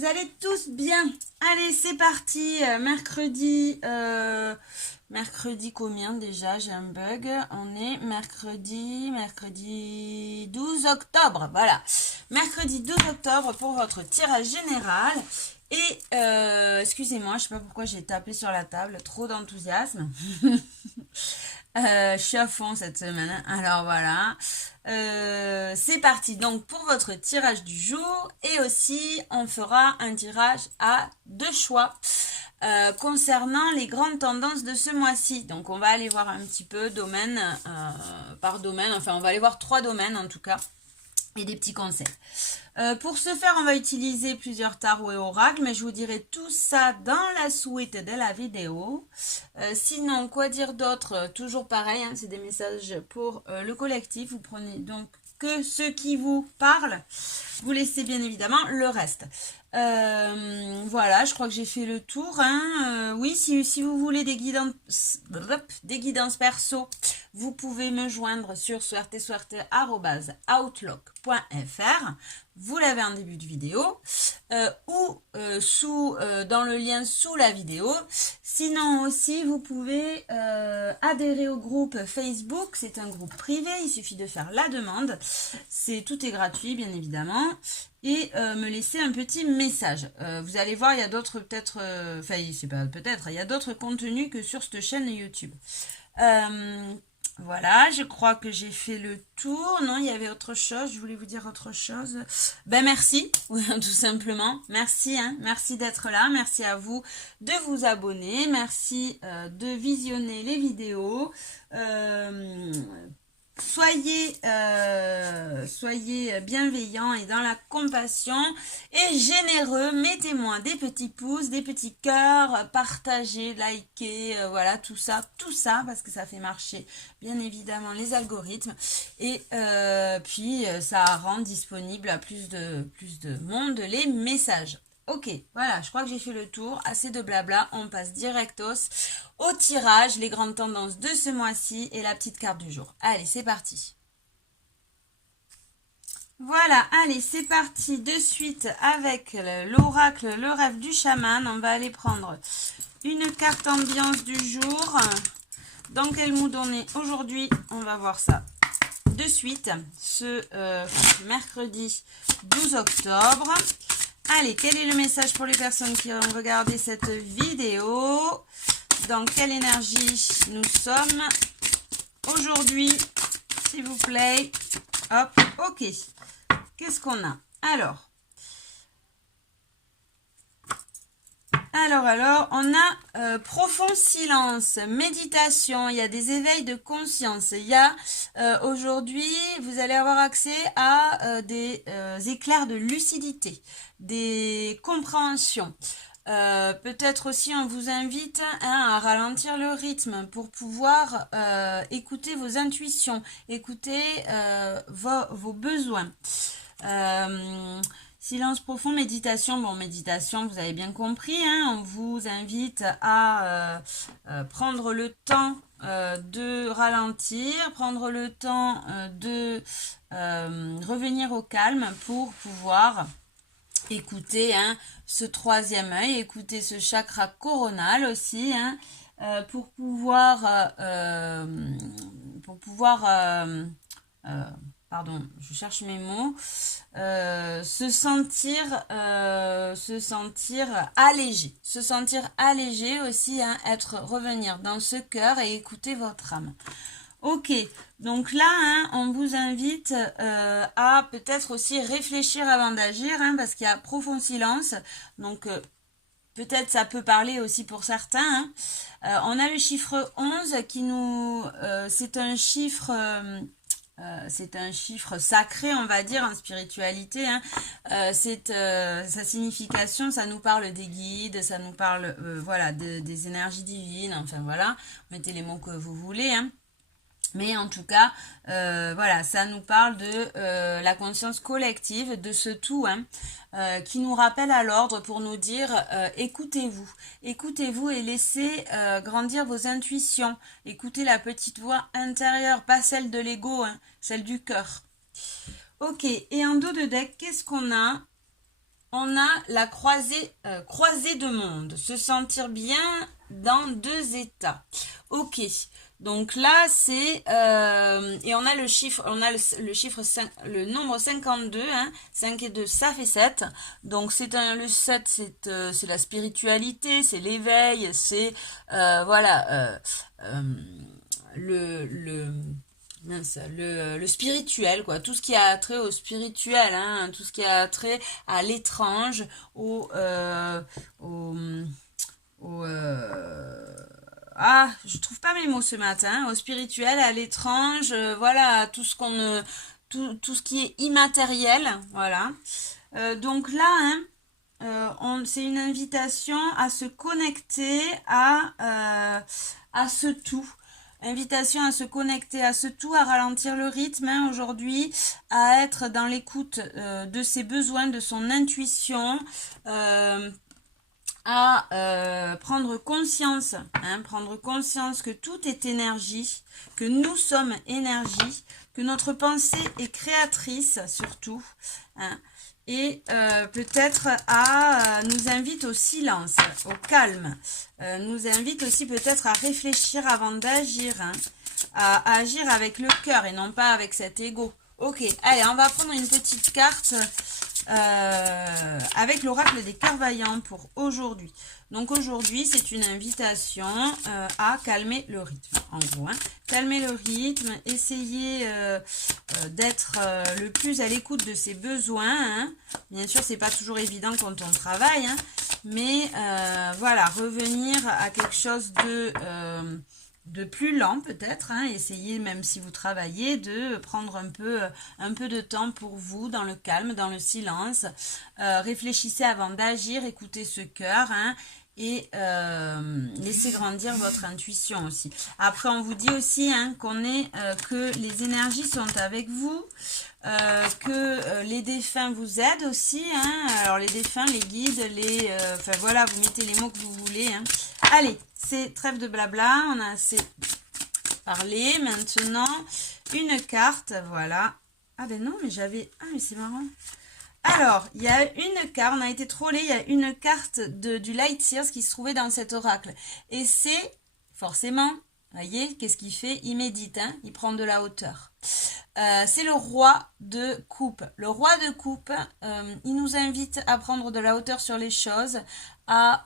vous allez tous bien. Allez, c'est parti. Mercredi combien déjà? J'ai un bug. On est mercredi 12 octobre. Voilà. Mercredi 12 octobre pour votre tirage général. Et excusez-moi, je sais pas pourquoi j'ai tapé sur la table. Trop d'enthousiasme. Je suis à fond cette semaine. Alors voilà. C'est parti donc pour votre tirage du jour. Et aussi, on fera un tirage à deux choix concernant les grandes tendances de ce mois-ci. Donc on va aller voir un petit peu domaine par domaine. Enfin, on va aller voir 3 domaines en tout cas. Et des petits conseils. Pour ce faire, on va utiliser plusieurs tarots et oracles, mais je vous dirai tout ça dans la suite de la vidéo. Sinon, quoi dire d'autre? Toujours pareil, hein, c'est des messages pour le collectif. Vous prenez donc que ce qui vous parle. Vous laissez bien évidemment le reste. Voilà, je crois que j'ai fait le tour. Hein. Oui, si vous voulez des guidances perso, vous pouvez me joindre sur suerte@outlook.fr. Vous l'avez en début de vidéo ou dans le lien sous la vidéo. Sinon aussi, vous pouvez adhérer au groupe Facebook. C'est un groupe privé, il suffit de faire la demande. Tout est gratuit, bien évidemment. Et me laisser un petit message. Vous allez voir, il y a d'autres il y a d'autres contenus que sur cette chaîne YouTube. Voilà, je crois que j'ai fait le tour. Non, il y avait autre chose. Je voulais vous dire autre chose. Ben merci, tout simplement. Merci, hein. Merci d'être là. Merci à vous de vous abonner. Merci de visionner les vidéos. Soyez bienveillants et dans la compassion et généreux. Mettez-moi des petits pouces, des petits cœurs, partagez, likez, voilà, tout ça, parce que ça fait marcher bien évidemment les algorithmes et puis ça rend disponible à plus de monde les messages. Ok, voilà, je crois que j'ai fait le tour, assez de blabla, on passe directos au tirage, les grandes tendances de ce mois-ci et la petite carte du jour. Allez, c'est parti. Voilà, allez, c'est parti de suite avec l'oracle, le rêve du chaman. On va aller prendre une carte ambiance du jour. Dans quel mood on est aujourd'hui? On va voir ça de suite, ce mercredi 12 octobre. Allez, quel est le message pour les personnes qui ont regardé cette vidéo? Dans quelle énergie nous sommes aujourd'hui, s'il vous plaît? Hop, ok. Qu'est-ce qu'on a? Alors, on a profond silence, méditation, il y a des éveils de conscience. Il y a aujourd'hui, vous allez avoir accès à des éclairs de lucidité, des compréhensions. Peut-être aussi on vous invite à ralentir le rythme pour pouvoir écouter vos intuitions, écouter vos besoins. Silence profond, méditation. Bon, méditation, vous avez bien compris, hein, on vous invite à prendre le temps de ralentir, prendre le temps de revenir au calme pour pouvoir écouter ce troisième œil, écouter ce chakra coronal aussi, pour pouvoir pardon, je cherche mes mots, se sentir allégé aussi, revenir dans ce cœur et écouter votre âme. Ok, donc là, on vous invite à peut-être aussi réfléchir avant d'agir, parce qu'il y a profond silence, donc peut-être ça peut parler aussi pour certains. On a le chiffre 11 qui nous... c'est un chiffre sacré, on va dire, en spiritualité. Sa signification, ça nous parle des guides, ça nous parle voilà, des énergies divines, enfin voilà, mettez les mots que vous voulez. Mais en tout cas, voilà, ça nous parle de la conscience collective, de ce tout, qui nous rappelle à l'ordre pour nous dire écoutez-vous et laissez grandir vos intuitions. Écoutez la petite voix intérieure, pas celle de l'ego, celle du cœur. Ok, et en dos de deck, qu'est-ce qu'on a? on a la croisée de monde, se sentir bien dans deux états. Ok, donc là c'est et on a le chiffre, le chiffre 5, le nombre 52, hein, 5 et 2 ça fait 7. Donc le 7 c'est la spiritualité, c'est l'éveil, c'est voilà le mince, le spirituel, quoi, tout ce qui a trait au spirituel, hein, tout ce qui a trait à l'étrange, au, je trouve pas mes mots ce matin, au spirituel, à l'étrange, voilà, tout ce tout ce qui est immatériel, voilà. Donc là, hein, c'est une invitation à se connecter à ce tout. Invitation à se connecter à ce tout, à ralentir le rythme, hein, aujourd'hui, à être dans l'écoute de ses besoins, de son intuition, à prendre conscience que tout est énergie, que nous sommes énergie, que notre pensée est créatrice surtout, hein, et peut-être nous invite au silence, au calme, nous invite aussi peut-être à réfléchir avant d'agir, hein, à agir avec le cœur et non pas avec cet ego. Ok, allez, on va prendre une petite carte avec l'oracle des cœurs vaillants pour aujourd'hui. Donc aujourd'hui, c'est une invitation à calmer le rythme, en gros. Hein. Calmer le rythme, essayer d'être le plus à l'écoute de ses besoins. Hein. Bien sûr, c'est pas toujours évident quand on travaille, hein, mais voilà, revenir à quelque chose de plus lent peut-être, hein, essayez même si vous travaillez de prendre un peu de temps pour vous dans le calme, dans le silence, réfléchissez avant d'agir, écoutez ce cœur, hein, et laissez grandir votre intuition aussi. Après on vous dit aussi, hein, que les énergies sont avec vous, que les défunts vous aident aussi, hein, alors les défunts, les guides, enfin voilà, vous mettez les mots que vous voulez, hein. Allez, c'est trêve de blabla, on a assez parlé. Maintenant, une carte, voilà. Ah ben non, mais mais c'est marrant. Alors, il y a une carte, on a été trollé, il y a une carte du Light Seers qui se trouvait dans cet oracle. Et c'est, forcément, voyez, qu'est-ce qu'il fait? Il médite, hein, il prend de la hauteur. C'est le roi de coupe. Le roi de coupe, il nous invite à prendre de la hauteur sur les choses, à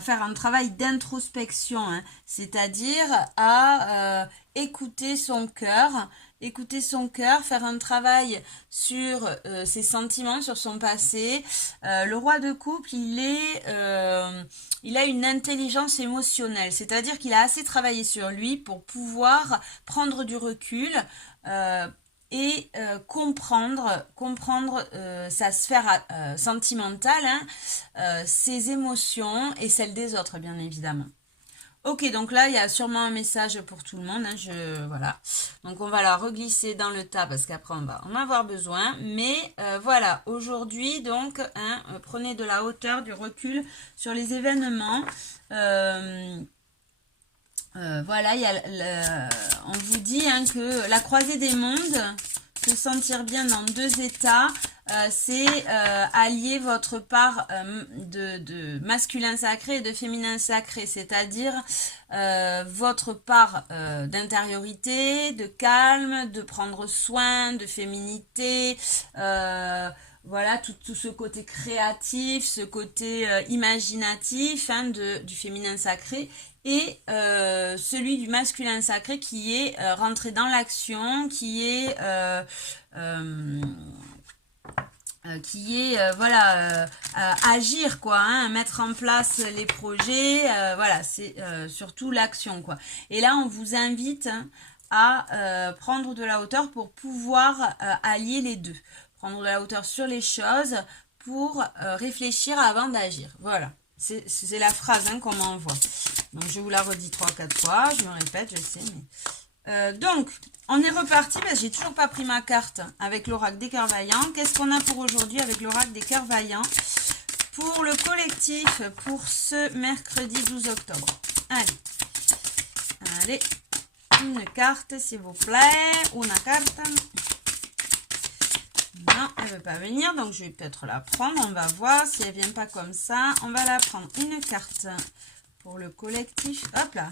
faire un travail d'introspection, hein, c'est-à-dire à écouter son cœur, faire un travail sur ses sentiments, sur son passé. Le roi de couple, il a une intelligence émotionnelle, c'est-à-dire qu'il a assez travaillé sur lui pour pouvoir prendre du recul, et comprendre sa sphère sentimentale, hein, ses émotions et celles des autres, bien évidemment. Ok, donc là, il y a sûrement un message pour tout le monde. Hein, voilà. Donc, on va la reglisser dans le tas parce qu'après, on va en avoir besoin. Mais voilà, aujourd'hui, donc, hein, prenez de la hauteur, du recul sur les événements. Voilà, on vous dit, hein, que la croisée des mondes, se sentir bien dans deux états, c'est allier votre part de masculin sacré et de féminin sacré, c'est-à-dire votre part d'intériorité, de calme, de prendre soin, de féminité, voilà, tout ce côté créatif, ce côté imaginatif, hein, du féminin sacré, et celui du masculin sacré qui est rentré dans l'action, qui est voilà, agir, quoi, hein, mettre en place les projets, voilà, c'est surtout l'action, quoi. Et là, on vous invite, hein, à prendre de la hauteur pour pouvoir allier les deux. Prendre de la hauteur sur les choses pour réfléchir avant d'agir. Voilà, c'est la phrase, hein, qu'on m'envoie. Donc, je vous la redis 3-4 fois, je me répète, je sais, mais... donc, on est reparti, parce que j'ai toujours pas pris ma carte avec l'oracle des cœurs vaillants. Qu'est-ce qu'on a pour aujourd'hui avec l'oracle des cœurs vaillants? Pour le collectif, pour ce mercredi 12 octobre. Allez, une carte, s'il vous plaît. Una carte. Non, elle ne veut pas venir, donc je vais peut-être la prendre. On va voir si elle ne vient pas comme ça. On va la prendre une carte pour le collectif. Hop là.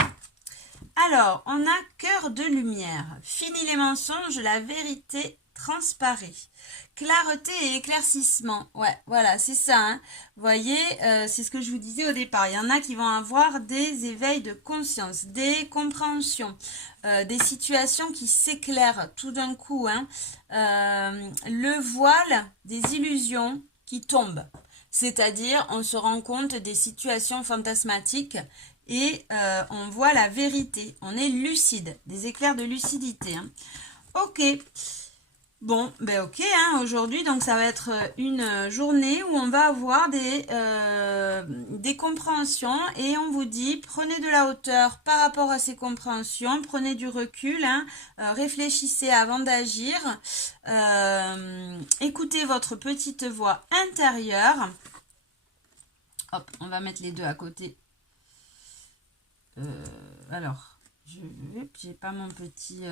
Alors, on a cœur de lumière. Fini les mensonges, la vérité transparaît. Clarté et éclaircissement. Ouais, voilà, c'est ça. Hein. Vous voyez, c'est ce que je vous disais au départ. Il y en a qui vont avoir des éveils de conscience, des compréhensions, des situations qui s'éclairent tout d'un coup. Hein. Le voile des illusions qui tombent. C'est-à-dire, on se rend compte des situations fantasmatiques et on voit la vérité. On est lucide, des éclairs de lucidité. Hein. Ok. Bon, ben ok, hein, aujourd'hui, donc ça va être une journée où on va avoir des compréhensions et on vous dit, prenez de la hauteur par rapport à ces compréhensions, prenez du recul, hein, réfléchissez avant d'agir, écoutez votre petite voix intérieure. Hop, on va mettre les deux à côté. Alors, j'ai pas mon petit...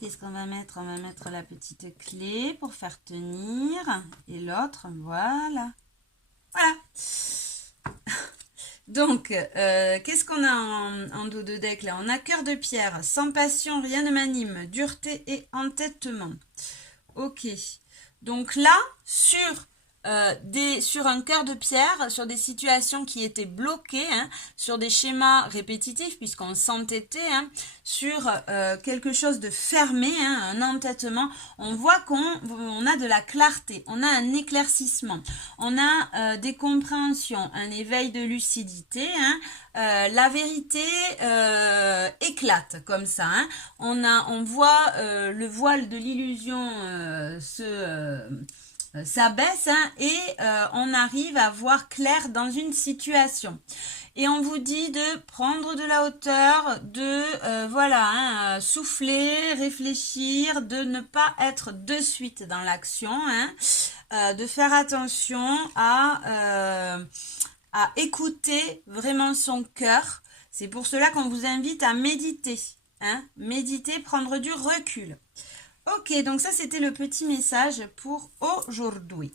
Qu'est-ce qu'on va mettre? On va mettre la petite clé pour faire tenir. Et l'autre, voilà. Voilà. Donc, qu'est-ce qu'on a en dos de deck là? On a cœur de pierre, sans passion, rien ne m'anime, dureté et entêtement. Ok. Donc là, sur un cœur de pierre, sur des situations qui étaient bloquées, hein, sur des schémas répétitifs puisqu'on s'entêtait, hein, sur quelque chose de fermé, hein, un entêtement, on voit qu'on a de la clarté, on a un éclaircissement, on a des compréhensions, un éveil de lucidité, hein, la vérité éclate comme ça, hein, on voit le voile de l'illusion s'abaisse, hein, et on arrive à voir clair dans une situation. Et on vous dit de prendre de la hauteur, de voilà, hein, souffler, réfléchir, de ne pas être de suite dans l'action, hein, de faire attention à écouter vraiment son cœur. C'est pour cela qu'on vous invite à méditer, hein, méditer, prendre du recul. Ok, donc ça c'était le petit message pour aujourd'hui.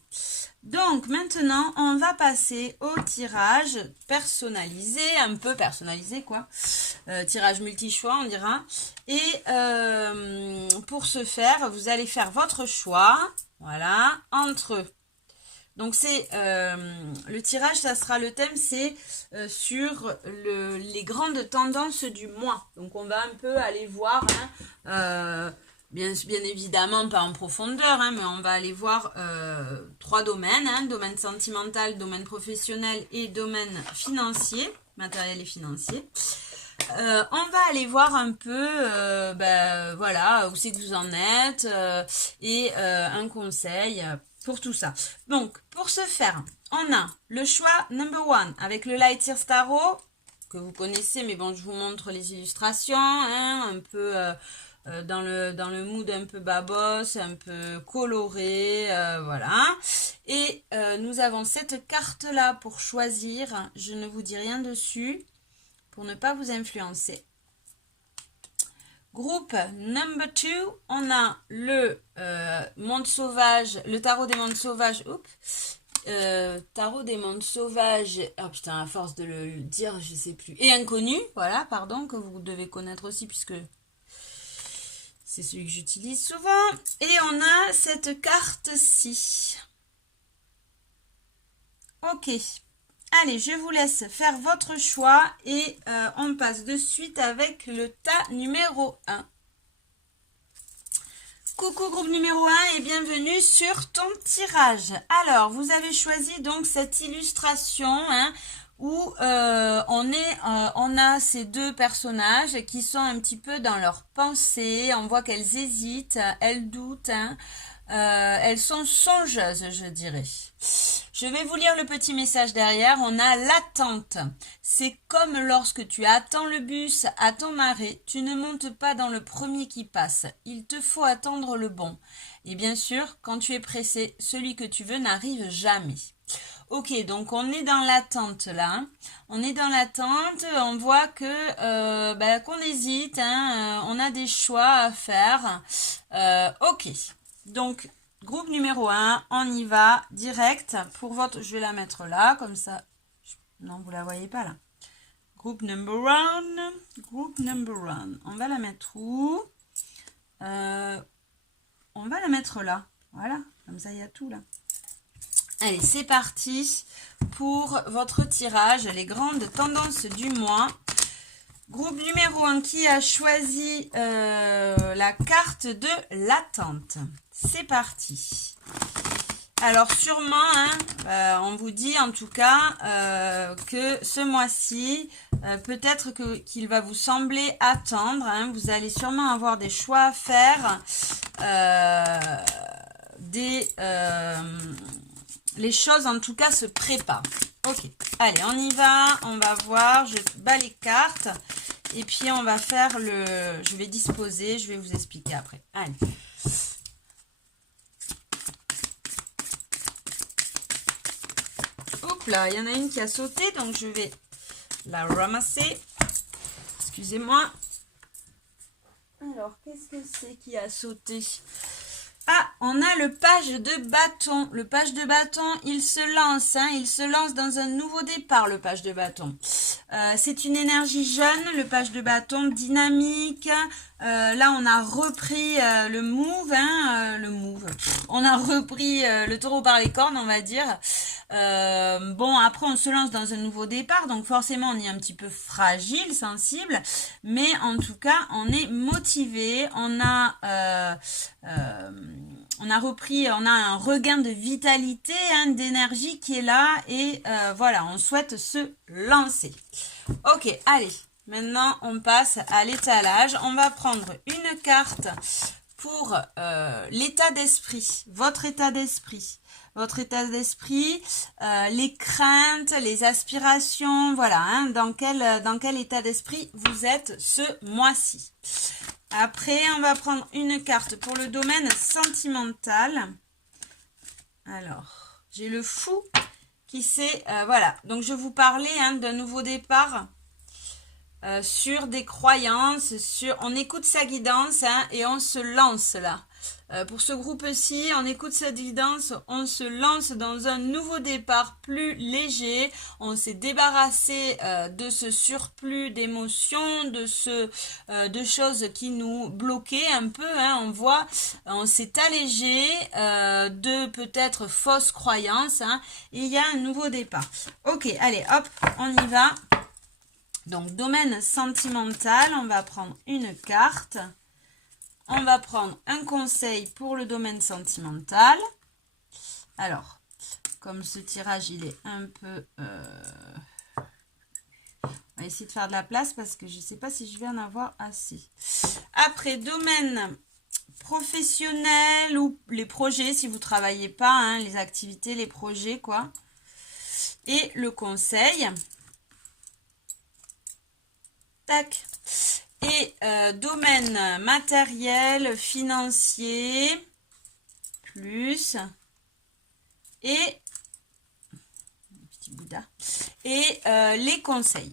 Donc maintenant, on va passer au tirage personnalisé, un peu personnalisé quoi. Tirage multi-choix on dira. Et pour ce faire, vous allez faire votre choix, voilà, entre... Donc c'est le tirage, ça sera le thème, c'est sur les grandes tendances du mois. Donc on va un peu aller voir... Hein, bien évidemment pas en profondeur, hein, mais on va aller voir 3 domaines, hein, domaine sentimental, domaine professionnel et domaine financier, matériel et financier. On va aller voir un peu, voilà, où c'est que vous en êtes et un conseil pour tout ça. Donc, pour ce faire, on a le choix number 1 avec le Light Year Tarot, que vous connaissez, mais bon, je vous montre les illustrations, hein, un peu... dans le mood un peu babos, un peu coloré, voilà. Et nous avons cette carte-là pour choisir. Je ne vous dis rien dessus pour ne pas vous influencer. Groupe number 2, on a le monde sauvage, le tarot des mondes sauvages. Oups. Tarot des mondes sauvages, oh putain, à force de le dire, je sais plus. Et inconnu, voilà, pardon, que vous devez connaître aussi puisque... c'est celui que j'utilise souvent. Et on a cette carte-ci. Ok. Allez, je vous laisse faire votre choix. Et on passe de suite avec le tas numéro 1. Coucou groupe numéro 1 et bienvenue sur ton tirage. Alors, vous avez choisi donc cette illustration, hein, où on a ces deux personnages qui sont un petit peu dans leur pensée. On voit qu'elles hésitent, elles doutent, hein. Elles sont songeuses, je dirais. Je vais vous lire le petit message derrière. On a l'attente. C'est comme lorsque tu attends le bus à ton arrêt. Tu ne montes pas dans le premier qui passe. Il te faut attendre le bon. Et bien sûr, quand tu es pressé, celui que tu veux n'arrive jamais. Ok, donc on est dans l'attente là. On est dans l'attente. On voit que qu'on hésite. On a des choix à faire. Ok, donc groupe numéro 1, on y va direct pour votre... Je vais la mettre là, comme ça. Non, vous la voyez pas là. Groupe number 1. Groupe number 1. On va la mettre où? On va la mettre là. Voilà, comme ça il y a tout là. Allez, c'est parti pour votre tirage, les grandes tendances du mois. Groupe numéro 1 qui a choisi la carte de l'attente. C'est parti. Alors sûrement, on vous dit en tout cas que ce mois-ci, peut-être qu'il va vous sembler attendre. Vous allez sûrement avoir des choix à faire. Les choses en tout cas se préparent. Ok, allez, on y va. On va voir. Je bats les cartes. Et puis on va faire le... Je vais disposer. Je vais vous expliquer après. Allez. Hop là, il y en a une qui a sauté. Donc je vais la ramasser. Excusez-moi. Alors, qu'est-ce que c'est qui a sauté ? Ah, on a le page de bâton. Le page de bâton, il se lance. Il se lance dans un nouveau départ, le page de bâton. C'est une énergie jeune, le page de bâton, dynamique. Là, on a repris le move. On a repris le taureau par les cornes, on va dire. Bon, après, on se lance dans un nouveau départ. Donc, forcément, on est un petit peu fragile, sensible. Mais en tout cas, on est motivé. On a un regain de vitalité, d'énergie qui est là et voilà, on souhaite se lancer. Ok, allez, maintenant on passe à l'étalage. On va prendre une carte pour l'état d'esprit, votre état d'esprit. Votre état d'esprit, les craintes, les aspirations, voilà, dans quel état d'esprit vous êtes ce mois-ci. Après, on va prendre une carte pour le domaine sentimental. Alors, j'ai le fou qui sait... voilà, donc je vous parlais d'un nouveau départ sur des croyances, on écoute sa guidance et on se lance là. Pour ce groupe-ci, on écoute sa guidance, on se lance dans un nouveau départ plus léger. On s'est débarrassé de ce surplus d'émotions, de choses qui nous bloquaient un peu. On voit, on s'est allégé de peut-être fausses croyances. Et il y a un nouveau départ. Ok, allez, hop, on y va. Donc, domaine sentimental, on va prendre une carte. On va prendre un conseil pour le domaine sentimental. Alors, comme ce tirage, il est un peu... on va essayer de faire de la place parce que je ne sais pas si je vais en avoir assez. Après, domaine professionnel ou les projets, si vous ne travaillez pas, les activités, les projets, quoi. Et le conseil. Tac. Et domaine matériel, financier, plus, et, petit Bouddha, et les conseils.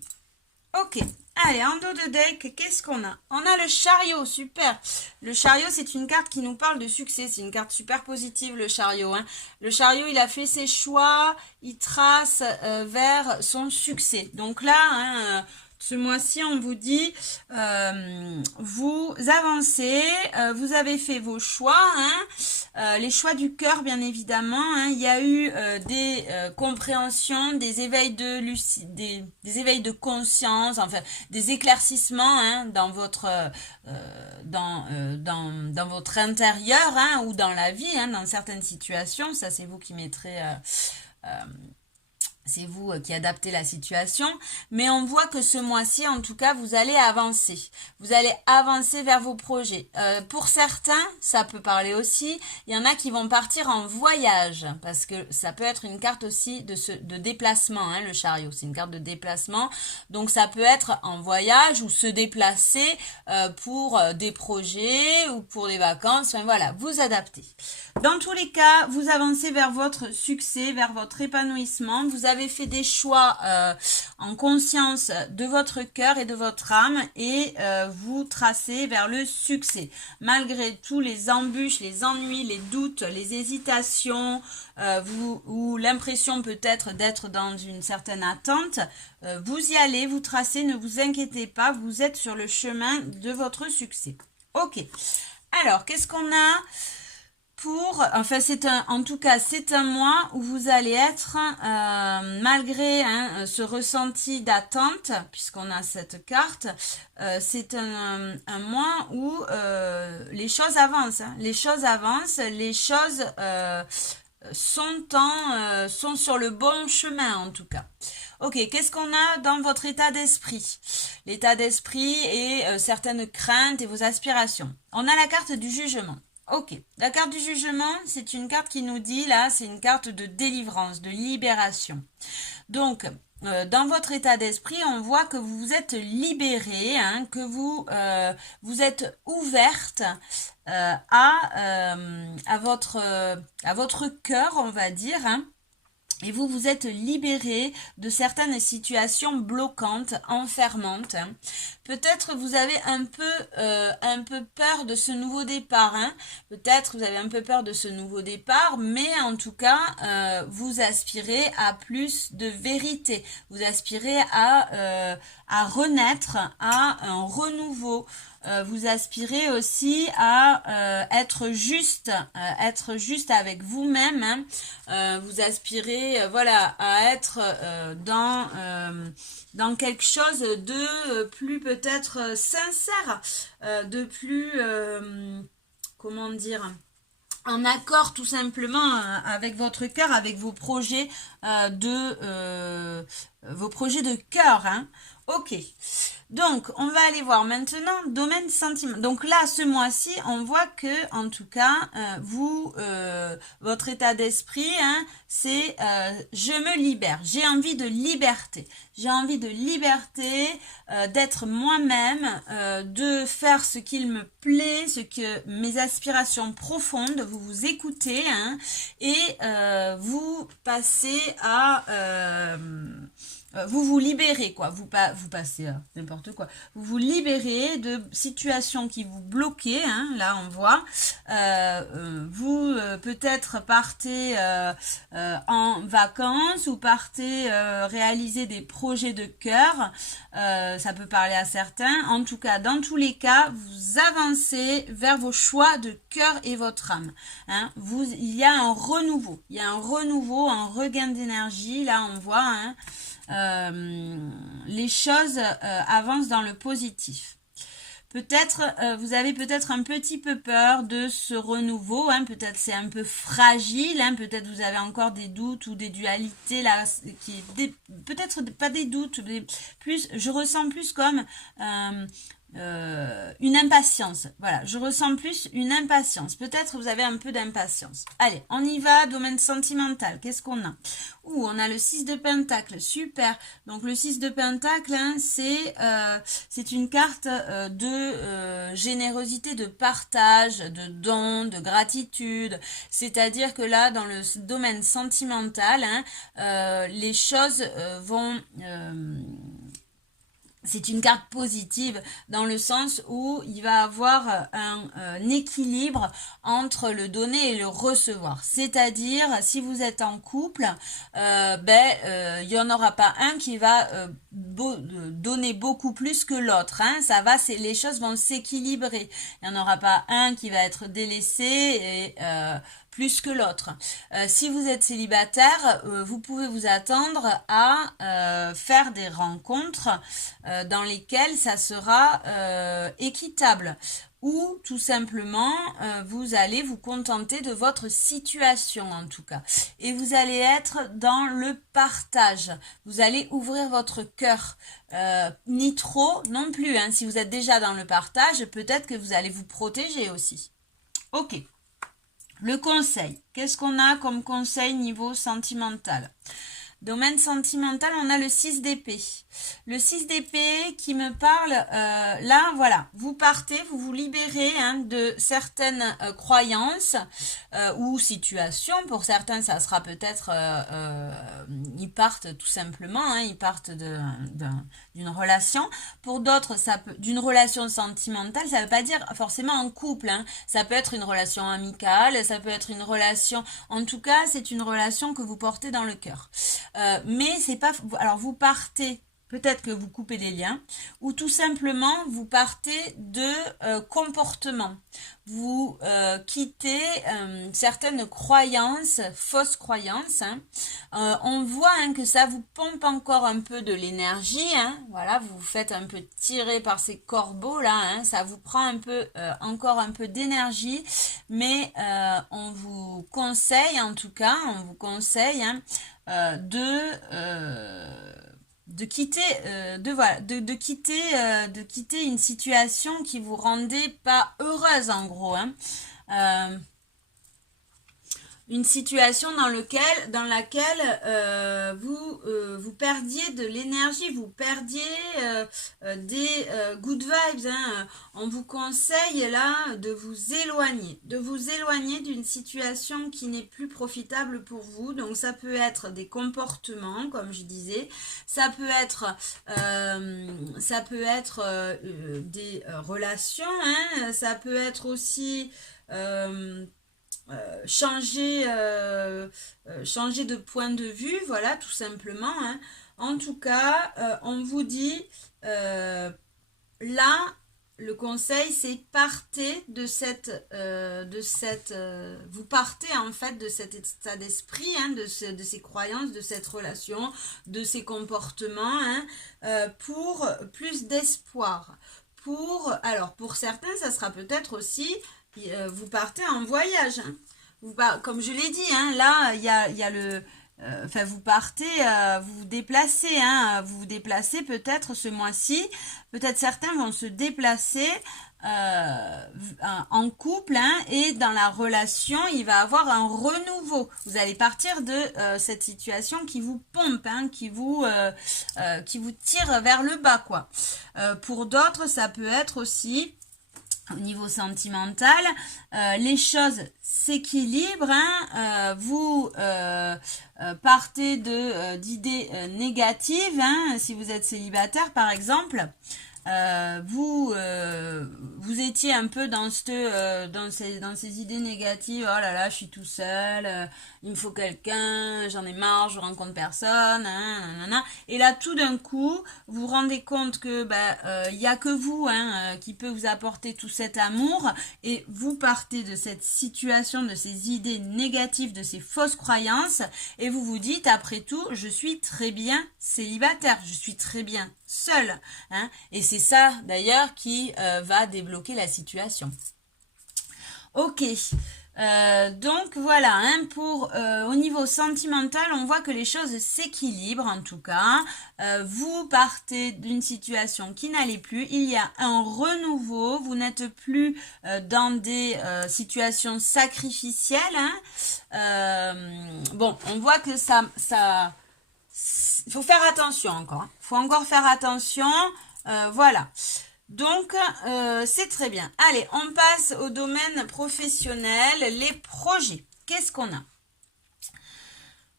Ok, allez, en dos de deck, qu'est-ce qu'on a? On a le chariot, super. Le chariot, c'est une carte qui nous parle de succès. C'est une carte super positive, le chariot. Le chariot, il a fait ses choix, il trace vers son succès. Donc là, ce mois-ci, on vous dit, vous avancez, vous avez fait vos choix, les choix du cœur, bien évidemment. Il y a eu des compréhensions, des éveils des éveils de conscience, enfin des éclaircissements dans votre dans votre intérieur ou dans la vie, dans certaines situations. Ça, c'est vous qui mettrez c'est vous qui adaptez la situation, mais on voit que ce mois-ci, en tout cas, vous allez avancer. Vous allez avancer vers vos projets. Pour certains, ça peut parler aussi, il y en a qui vont partir en voyage, parce que ça peut être une carte aussi de déplacement, hein, le chariot, c'est une carte de déplacement. Donc ça peut être en voyage ou se déplacer pour des projets ou pour des vacances, enfin voilà, vous adaptez. Dans tous les cas, vous avancez vers votre succès, vers votre épanouissement. Vous avez fait des choix en conscience de votre cœur et de votre âme et vous tracez vers le succès. Malgré tous les embûches, les ennuis, les doutes, les hésitations, ou l'impression peut-être d'être dans une certaine attente, vous y allez, vous tracez, ne vous inquiétez pas, vous êtes sur le chemin de votre succès. Ok. Alors, qu'est-ce qu'on a enfin en tout cas c'est un mois où vous allez être malgré ce ressenti d'attente, puisqu'on a cette carte, c'est un mois où les choses avancent, hein. Les choses avancent, les choses sont sur le bon chemin en tout cas. Ok, qu'est-ce qu'on a dans votre état d'esprit? L'état d'esprit et certaines craintes et vos aspirations. On a la carte du jugement. Ok, la carte du jugement, c'est une carte qui nous dit, là, c'est une carte de délivrance, de libération. Donc, dans votre état d'esprit, on voit que vous vous êtes libéré, hein, que vous êtes ouverte à votre cœur, on va dire, hein. Et vous vous êtes libéré de certaines situations bloquantes, enfermantes. Hein. Peut-être vous avez un peu peur de ce nouveau départ. Hein. Peut-être vous avez un peu peur de ce nouveau départ, mais en tout cas, vous aspirez à plus de vérité. Vous aspirez à renaître, à un renouveau. Vous aspirez aussi à être juste avec vous-même. Hein. Vous aspirez, voilà, à être dans quelque chose de plus peut-être sincère, de plus, comment dire, en accord tout simplement avec votre cœur, avec vos projets de cœur. Hein. Ok. Donc, on va aller voir maintenant domaine sentiment. Donc là, ce mois-ci, on voit que, en tout cas, votre état d'esprit, hein, c'est je me libère. J'ai envie de liberté. J'ai envie de liberté, d'être moi-même, de faire ce qu'il me plaît, ce que mes aspirations profondes. Vous vous écoutez, hein, et vous passez à vous libérez, quoi. Vous passez à n'importe quoi. Vous vous libérez de situations qui vous bloquaient, hein, là on voit. Vous peut-être partez en vacances ou partez réaliser des projets de cœur. Ça peut parler à certains. En tout cas, dans tous les cas, vous avancez vers vos choix de cœur et votre âme. Hein. Il y a un renouveau. Il y a un renouveau, un regain d'énergie. Là, on voit, hein. Les choses avancent dans le positif. Peut-être, vous avez peut-être un petit peu peur de ce renouveau, hein, peut-être c'est un peu fragile, hein, peut-être vous avez encore des doutes ou des dualités là, peut-être pas des doutes, mais plus, je ressens plus comme une impatience. Voilà, je ressens plus une impatience. Peut-être vous avez un peu d'impatience. Allez, on y va, domaine sentimental. Qu'est-ce qu'on a? On a le 6 de Pentacle, super. Donc le 6 de Pentacle, hein, c'est une carte de générosité, de partage, de don, de gratitude. C'est-à-dire que là, dans le domaine sentimental, hein, les choses vont... c'est une carte positive dans le sens où il va avoir un équilibre entre le donner et le recevoir. C'est-à-dire, si vous êtes en couple, il y en aura pas un qui va donner beaucoup plus que l'autre. Hein. Les choses vont s'équilibrer. Il n'y en aura pas un qui va être délaissé et plus que l'autre. Si vous êtes célibataire, vous pouvez vous attendre à faire des rencontres dans lesquelles ça sera équitable. ou tout simplement vous allez vous contenter de votre situation en tout cas. Et vous allez être dans le partage. Vous allez ouvrir votre cœur. Ni trop non plus. Hein. Si vous êtes déjà dans le partage, peut-être que vous allez vous protéger aussi. Ok. Le conseil. Qu'est-ce qu'on a comme conseil niveau sentimental ? Domaine sentimental, on a le 6 d'épée. Le 6 d'épée qui me parle, là, voilà, vous partez, vous vous libérez hein, de certaines croyances ou situations. Pour certains, ça sera peut-être, ils partent tout simplement, hein, ils partent d'une relation. Pour d'autres, ça peut d'une relation sentimentale, ça ne veut pas dire forcément en couple. Hein. Ça peut être une relation amicale, ça peut être une relation, en tout cas, c'est une relation que vous portez dans le cœur. Mais c'est pas, alors vous partez, peut-être que vous coupez des liens, ou tout simplement vous partez de comportements. Vous quittez certaines croyances, fausses croyances. Hein. On voit hein, que ça vous pompe encore un peu de l'énergie. Hein. Voilà, vous vous faites un peu tirer par ces corbeaux là. Hein. Ça vous prend un peu, encore un peu d'énergie, mais on vous conseille, en tout cas, on vous conseille hein, de quitter de quitter une situation qui vous rendait pas heureuse en gros hein. Une situation dans laquelle vous perdiez de l'énergie, vous perdiez des good vibes. Hein. On vous conseille là de vous éloigner d'une situation qui n'est plus profitable pour vous. Donc ça peut être des comportements, comme je disais, ça peut être des relations, hein. Ça peut être aussi changer de point de vue, voilà, tout simplement. Hein. En tout cas, on vous dit, là, le conseil, c'est partez vous partez en fait de cet état d'esprit, hein, de ces croyances, de cette relation, de ces comportements, hein, pour plus d'espoir. Alors, pour certains, ça sera peut-être aussi vous partez en voyage. Hein. Comme je l'ai dit, hein, là, il y a le... vous partez, vous vous déplacez. Hein, vous vous déplacez peut-être ce mois-ci. Peut-être certains vont se déplacer en couple. Hein, et dans la relation, il va avoir un renouveau. Vous allez partir de cette situation qui vous pompe, hein, qui vous tire vers le bas, quoi. Pour d'autres, ça peut être aussi... Au niveau sentimental, les choses s'équilibrent. Hein, vous partez d'idées négatives. Hein, si vous êtes célibataire, par exemple, vous étiez un peu dans ces idées négatives. Oh là là, je suis tout seul. Il me faut quelqu'un. J'en ai marre. Je rencontre personne. Hein, nanana. Et là, tout d'un coup, vous vous rendez compte que y a que vous hein, qui peut vous apporter tout cet amour. Et vous partez de cette situation, de ces idées négatives, de ces fausses croyances. Et vous vous dites, après tout, je suis très bien célibataire. Je suis très bien seule. Hein, et c'est ça d'ailleurs qui va débloquer la situation. Ok, donc voilà, hein, au niveau sentimental, on voit que les choses s'équilibrent en tout cas. Vous partez d'une situation qui n'allait plus, il y a un renouveau, vous n'êtes plus dans des situations sacrificielles. Hein. Bon, on voit que ça il faut faire attention encore. Il faut encore faire attention. Voilà. Donc, c'est très bien. Allez, on passe au domaine professionnel, les projets. Qu'est-ce qu'on a?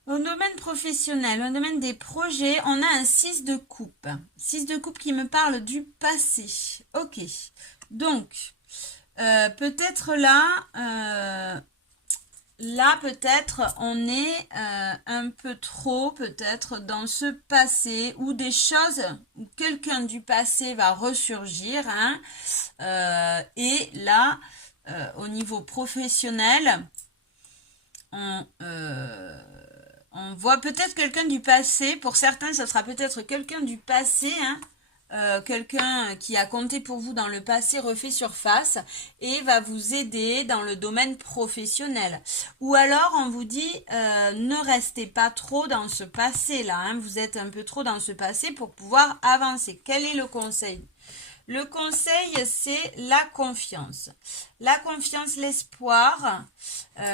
Au domaine professionnel, au domaine des projets, on a un 6 de coupe. 6 de coupe qui me parle du passé. Ok. Donc, peut-être là... Là, peut-être, on est un peu trop, peut-être, dans ce passé où des choses, où quelqu'un du passé va ressurgir. Hein, et là, au niveau professionnel, on voit peut-être quelqu'un du passé. Pour certains, ce sera peut-être quelqu'un du passé, hein, quelqu'un qui a compté pour vous dans le passé refait surface et va vous aider dans le domaine professionnel. Ou alors on vous dit ne restez pas trop dans ce passé-là, hein, vous êtes un peu trop dans ce passé pour pouvoir avancer. Quel est le conseil ? Le conseil, c'est la confiance. La confiance, l'espoir,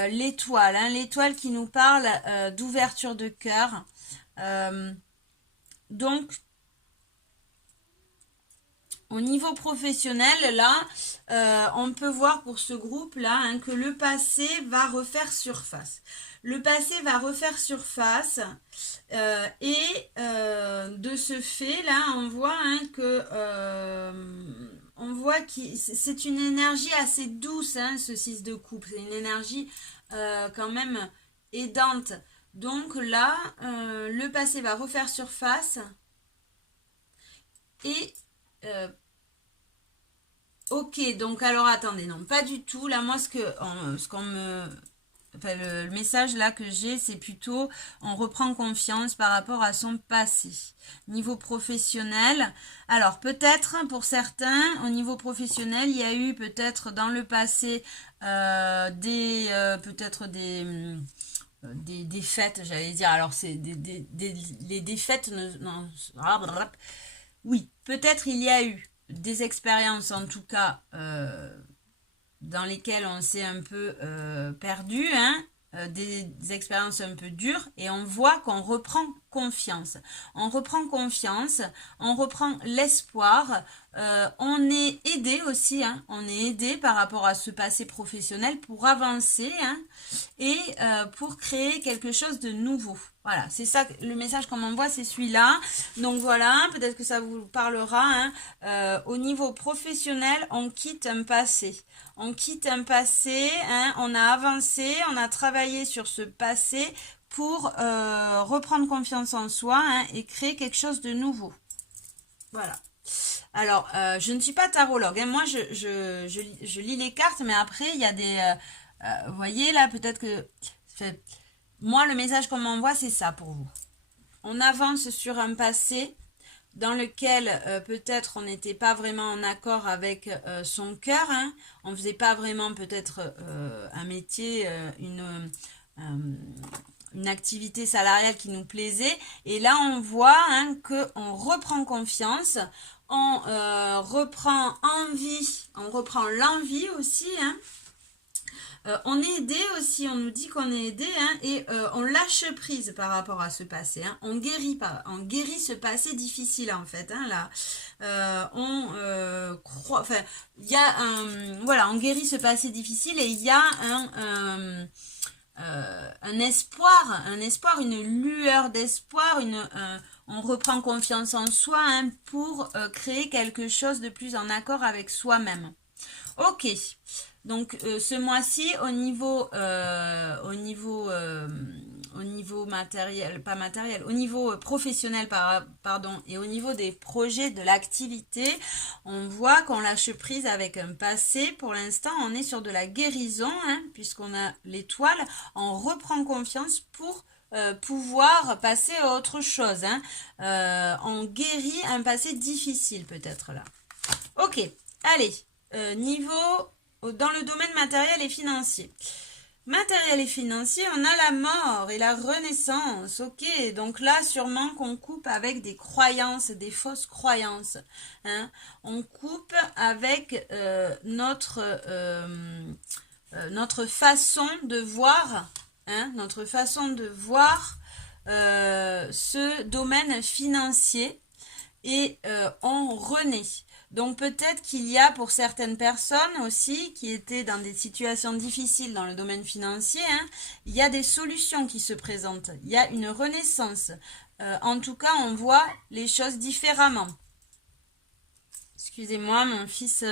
l'étoile, hein, l'étoile qui nous parle d'ouverture de cœur. Donc, au niveau professionnel, là, on peut voir pour ce groupe-là hein, que le passé va refaire surface. Le passé va refaire surface de ce fait, là, on voit hein, que c'est une énergie assez douce, hein, ce 6 de coupe. C'est une énergie quand même aidante. Donc là, le passé va refaire surface et... ok, donc alors attendez, non, pas du tout. Là, moi, le message là que j'ai, c'est plutôt on reprend confiance par rapport à son passé. Niveau professionnel, alors peut-être pour certains, au niveau professionnel, il y a eu peut-être dans le passé peut-être des défaites, j'allais dire. Alors c'est les défaites, non, oui, peut-être il y a eu des expériences en tout cas dans lesquelles on s'est un peu perdu, hein, des expériences un peu dures et on voit qu'on reprend confiance. On reprend confiance, on reprend l'espoir, on est aidé aussi, hein, on est aidé par rapport à ce passé professionnel pour avancer hein, et pour créer quelque chose de nouveau. Voilà, c'est ça, le message qu'on m'envoie, c'est celui-là. Donc voilà, peut-être que ça vous parlera. Hein. Au niveau professionnel, on quitte un passé. On quitte un passé, hein, on a avancé, on a travaillé sur ce passé pour reprendre confiance en soi hein, et créer quelque chose de nouveau. Voilà. Alors, je ne suis pas tarologue. Hein. Moi, je lis les cartes, mais après, il y a des... vous voyez, là, peut-être que... Moi, le message qu'on m'envoie, c'est ça pour vous. On avance sur un passé dans lequel peut-être on n'était pas vraiment en accord avec son cœur. Hein. On ne faisait pas vraiment peut-être un métier, une activité salariale qui nous plaisait. Et là, on voit hein, qu'on reprend confiance, on reprend envie, on reprend l'envie aussi, hein. On est aidé aussi, on nous dit qu'on est aidé hein, et on lâche prise par rapport à ce passé. Hein, on guérit ce passé difficile en fait. Hein, là, on croit, enfin, il y a voilà, on guérit ce passé difficile et il y a un espoir, une lueur d'espoir, on reprend confiance en soi hein, pour créer quelque chose de plus en accord avec soi-même. Ok. Donc ce mois-ci au niveau matériel, pas matériel, au niveau professionnel pardon, et au niveau des projets de l'activité, on voit qu'on lâche prise avec un passé. Pour l'instant, on est sur de la guérison, hein, puisqu'on a l'étoile. On reprend confiance pour pouvoir passer à autre chose. Hein. On guérit un passé difficile peut-être là. Ok, allez, dans le domaine matériel et financier. Matériel et financier, on a la mort et la renaissance. Ok, donc là, sûrement qu'on coupe avec des croyances, des fausses croyances. Hein. On coupe avec notre façon de voir, hein, notre façon de voir ce domaine financier et on renaît. Donc peut-être qu'il y a pour certaines personnes aussi qui étaient dans des situations difficiles dans le domaine financier, hein, il y a des solutions qui se présentent, il y a une renaissance. En tout cas, on voit les choses différemment. Excusez-moi, mon fils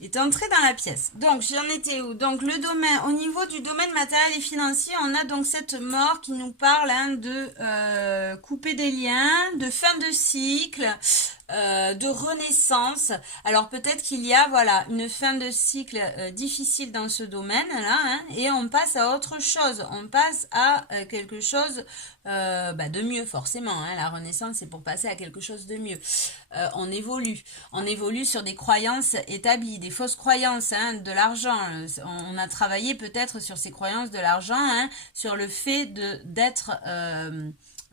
est entré dans la pièce. Donc j'en étais où? Donc le domaine, au niveau du domaine matériel et financier, on a donc cette mort qui nous parle hein, de couper des liens, de fin de cycle. de renaissance. Alors peut-être qu'il y a voilà une fin de cycle difficile dans ce domaine-là, hein, et on passe à autre chose. On passe à quelque chose de mieux forcément. Hein. La renaissance, c'est pour passer à quelque chose de mieux. On évolue sur des croyances établies, des fausses croyances, hein, de l'argent. On a travaillé peut-être sur ces croyances de l'argent, hein, sur le fait d'être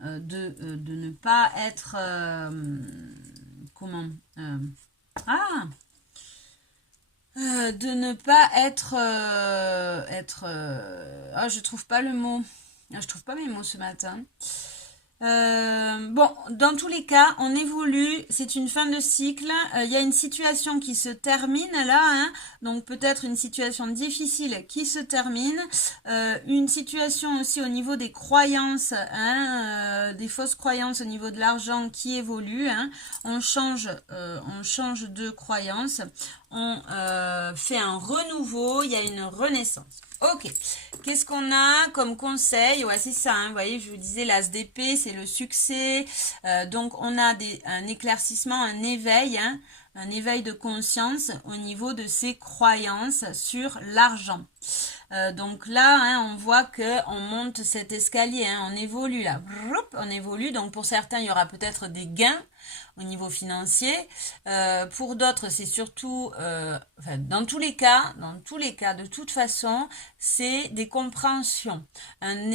de ne pas être de ne pas être je trouve pas le mot. Je trouve pas mes mots ce matin. Bon, dans tous les cas, on évolue, c'est une fin de cycle, il y a une situation qui se termine là, hein, donc peut-être une situation difficile qui se termine, une situation aussi au niveau des croyances, hein, des fausses croyances au niveau de l'argent qui évolue, hein, on change de croyance, on fait un renouveau, il y a une renaissance. Ok, qu'est-ce qu'on a comme conseil? Ouais, c'est ça, hein, vous voyez, je vous disais, l'as d'épée, c'est le succès. Donc, on a un éclaircissement, un éveil de conscience au niveau de ses croyances sur l'argent. Donc là, hein, on voit que on monte cet escalier, hein, on évolue là, on évolue. Donc pour certains, il y aura peut-être des gains au niveau financier. Pour d'autres, c'est surtout, dans tous les cas, de toute façon, c'est des compréhensions, une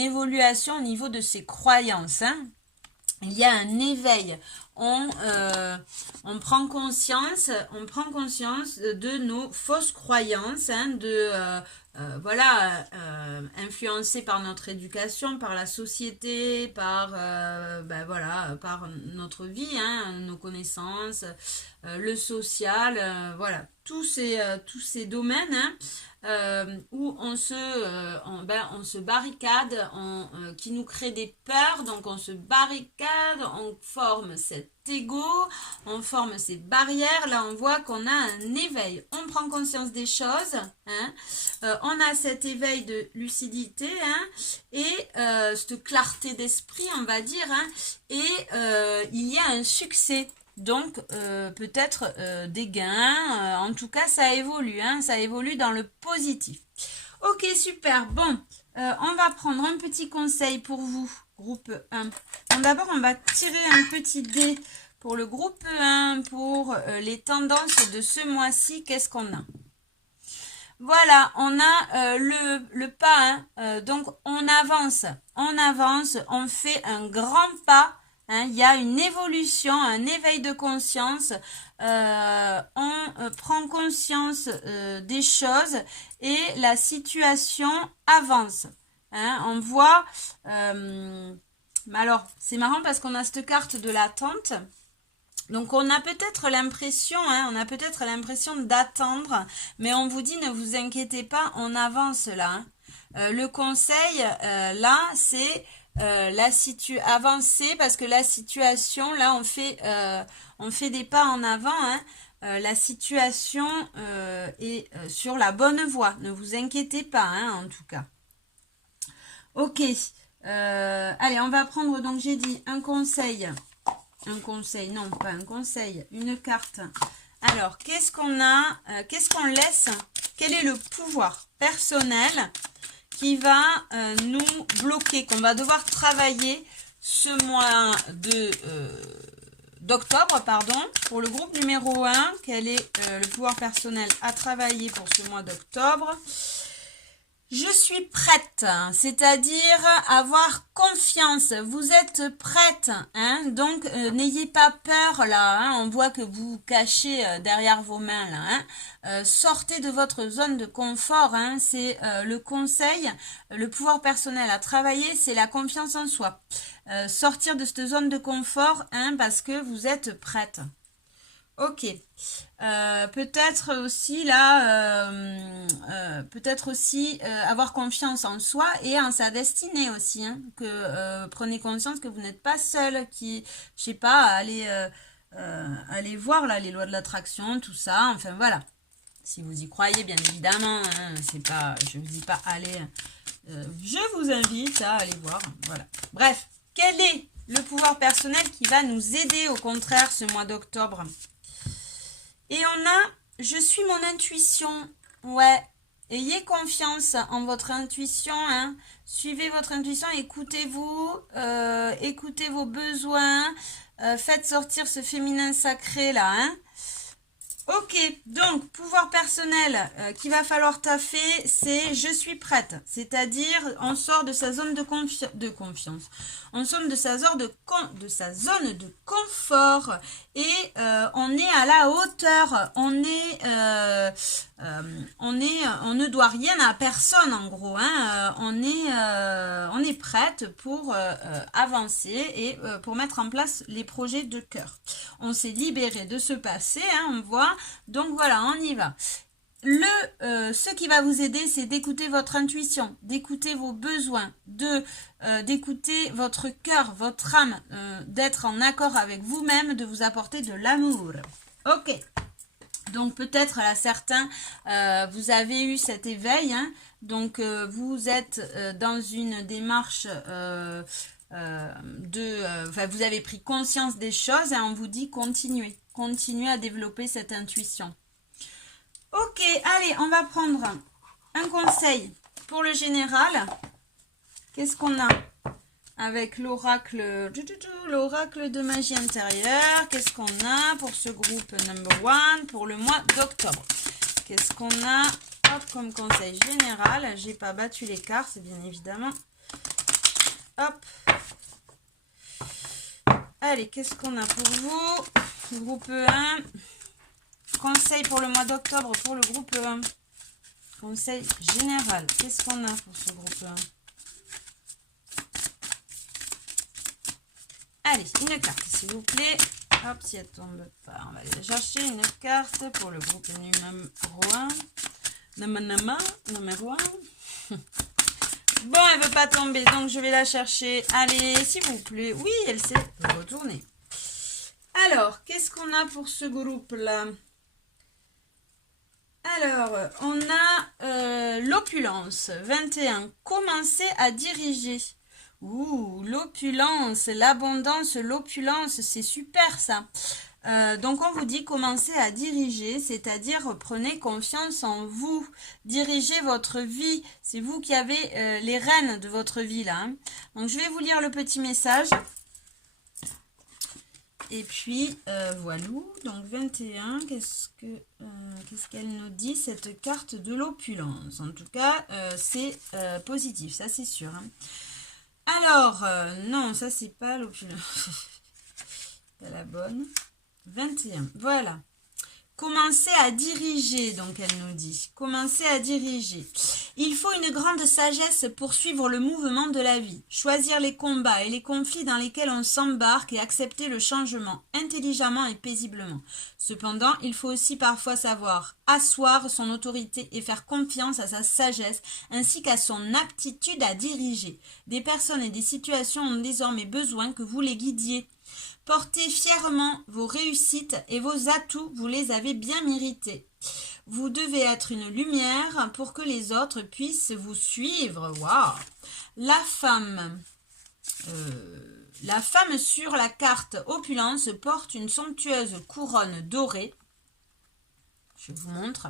évaluation au niveau de ses croyances. Hein. Il y a un éveil. On prend conscience de nos fausses croyances, hein, influencées par notre éducation, par la société, par par notre vie, hein, nos connaissances, le social, voilà, tous ces domaines, hein, où on se barricade, qui nous crée des peurs, donc on se barricade, on forme cet ego, on forme ces barrières. Là on voit qu'on a un éveil, on prend conscience des choses, hein, on a cet éveil de lucidité, hein, et cette clarté d'esprit, on va dire, hein, et il y a un succès. Donc peut-être des gains, en tout cas ça évolue, hein, ça évolue dans le positif. Ok, super, bon, on va prendre un petit conseil pour vous, groupe 1. D'abord on va tirer un petit dé pour le groupe 1, pour les tendances de ce mois-ci, qu'est-ce qu'on a? Voilà, on a le pas, hein, donc on avance, on fait un grand pas. Hein, il y a une évolution, un éveil de conscience, on prend conscience des choses et la situation avance. Hein, on voit, alors c'est marrant parce qu'on a cette carte de l'attente. Donc on a peut-être l'impression, d'attendre, mais on vous dit ne vous inquiétez pas, on avance là. Hein. Le conseil là, c'est avancer parce que la situation là on fait des pas en avant, hein. La situation est sur la bonne voie, ne vous inquiétez pas, hein, en tout cas. Ok, allez, on va prendre, donc j'ai dit un conseil, non pas un conseil, une carte. Alors qu'est-ce qu'on a, qu'est-ce qu'on laisse, quel est le pouvoir personnel qui va nous bloquer, qu'on va devoir travailler ce mois d'octobre, pardon, pour le groupe numéro 1, quel est le pouvoir personnel à travailler pour ce mois d'octobre? Je suis prête, c'est-à-dire avoir confiance, vous êtes prête, hein, donc n'ayez pas peur là, hein, on voit que vous vous cachez derrière vos mains là, hein, sortez de votre zone de confort, hein, c'est le conseil, le pouvoir personnel à travailler, c'est la confiance en soi, sortir de cette zone de confort, hein, parce que vous êtes prête. Ok, peut-être aussi là, avoir confiance en soi et en sa destinée aussi, hein, que prenez conscience que vous n'êtes pas seul, qui, je sais pas, allez voir là les lois de l'attraction, tout ça, enfin voilà. Si vous y croyez, bien évidemment, hein, c'est pas, je vous dis pas allez, je vous invite à aller voir, voilà. Bref, quel est le pouvoir personnel qui va nous aider au contraire ce mois d'octobre. Et on a, je suis mon intuition. Ouais, ayez confiance en votre intuition. Hein. Suivez votre intuition, écoutez-vous, écoutez vos besoins. Faites sortir ce féminin sacré là. Hein. Ok, donc pouvoir personnel qu'il va falloir taffer, c'est je suis prête. C'est-à-dire on sort de sa zone de confiance. On sort de sa zone de confort et on est à la hauteur. On ne doit rien à personne en gros. Hein. On est prête pour avancer et pour mettre en place les projets de cœur. On s'est libéré de ce passé, hein, on voit. Donc voilà, on y va. Ce qui va vous aider, c'est d'écouter votre intuition, d'écouter vos besoins, d'écouter votre cœur, votre âme, d'être en accord avec vous-même, de vous apporter de l'amour. Ok. Donc peut-être à certains, vous avez eu cet éveil, hein, donc vous êtes dans une démarche vous avez pris conscience des choses et on vous dit continuez à développer cette intuition. Ok, allez, on va prendre un conseil pour le général. Qu'est-ce qu'on a avec l'oracle de magie intérieure? Qu'est-ce qu'on a pour ce groupe number 1 pour le mois d'octobre? Qu'est-ce qu'on a comme conseil général? J'ai pas battu les cartes, bien évidemment. Hop. Allez, qu'est-ce qu'on a pour vous? Groupe 1. Conseil pour le mois d'octobre pour le groupe 1. Conseil général. Qu'est-ce qu'on a pour ce groupe 1? Allez, une carte, s'il vous plaît. Hop, si elle tombe pas, on va aller chercher une carte pour le groupe numéro 1. Numéro 1. Bon, elle veut pas tomber, donc je vais la chercher. Allez, s'il vous plaît. Oui, elle s'est retournée. Alors, qu'est-ce qu'on a pour ce groupe-là? Alors, on a l'opulence. 21. Commencer à diriger. Ouh, l'opulence, l'abondance, l'opulence, c'est super ça. Donc on vous dit commencez à diriger, c'est-à-dire prenez confiance en vous, dirigez votre vie, c'est vous qui avez les rênes de votre vie là. Hein. Donc je vais vous lire le petit message. Et puis voilà, donc 21, qu'est-ce qu'elle nous dit cette carte de l'opulence? En tout cas, c'est positif, ça c'est sûr. Hein. Alors, non, ça c'est pas l'opulence. Pas la bonne. 21, voilà. Commencez à diriger, donc elle nous dit. Commencez à diriger. Il faut une grande sagesse pour suivre le mouvement de la vie. Choisir les combats et les conflits dans lesquels on s'embarque et accepter le changement intelligemment et paisiblement. Cependant, il faut aussi parfois savoir asseoir son autorité et faire confiance à sa sagesse ainsi qu'à son aptitude à diriger. Des personnes et des situations ont désormais besoin que vous les guidiez. Portez fièrement vos réussites et vos atouts, vous les avez bien mérités. Vous devez être une lumière pour que les autres puissent vous suivre. Waouh! La femme sur la carte opulence porte une somptueuse couronne dorée. Je vous montre.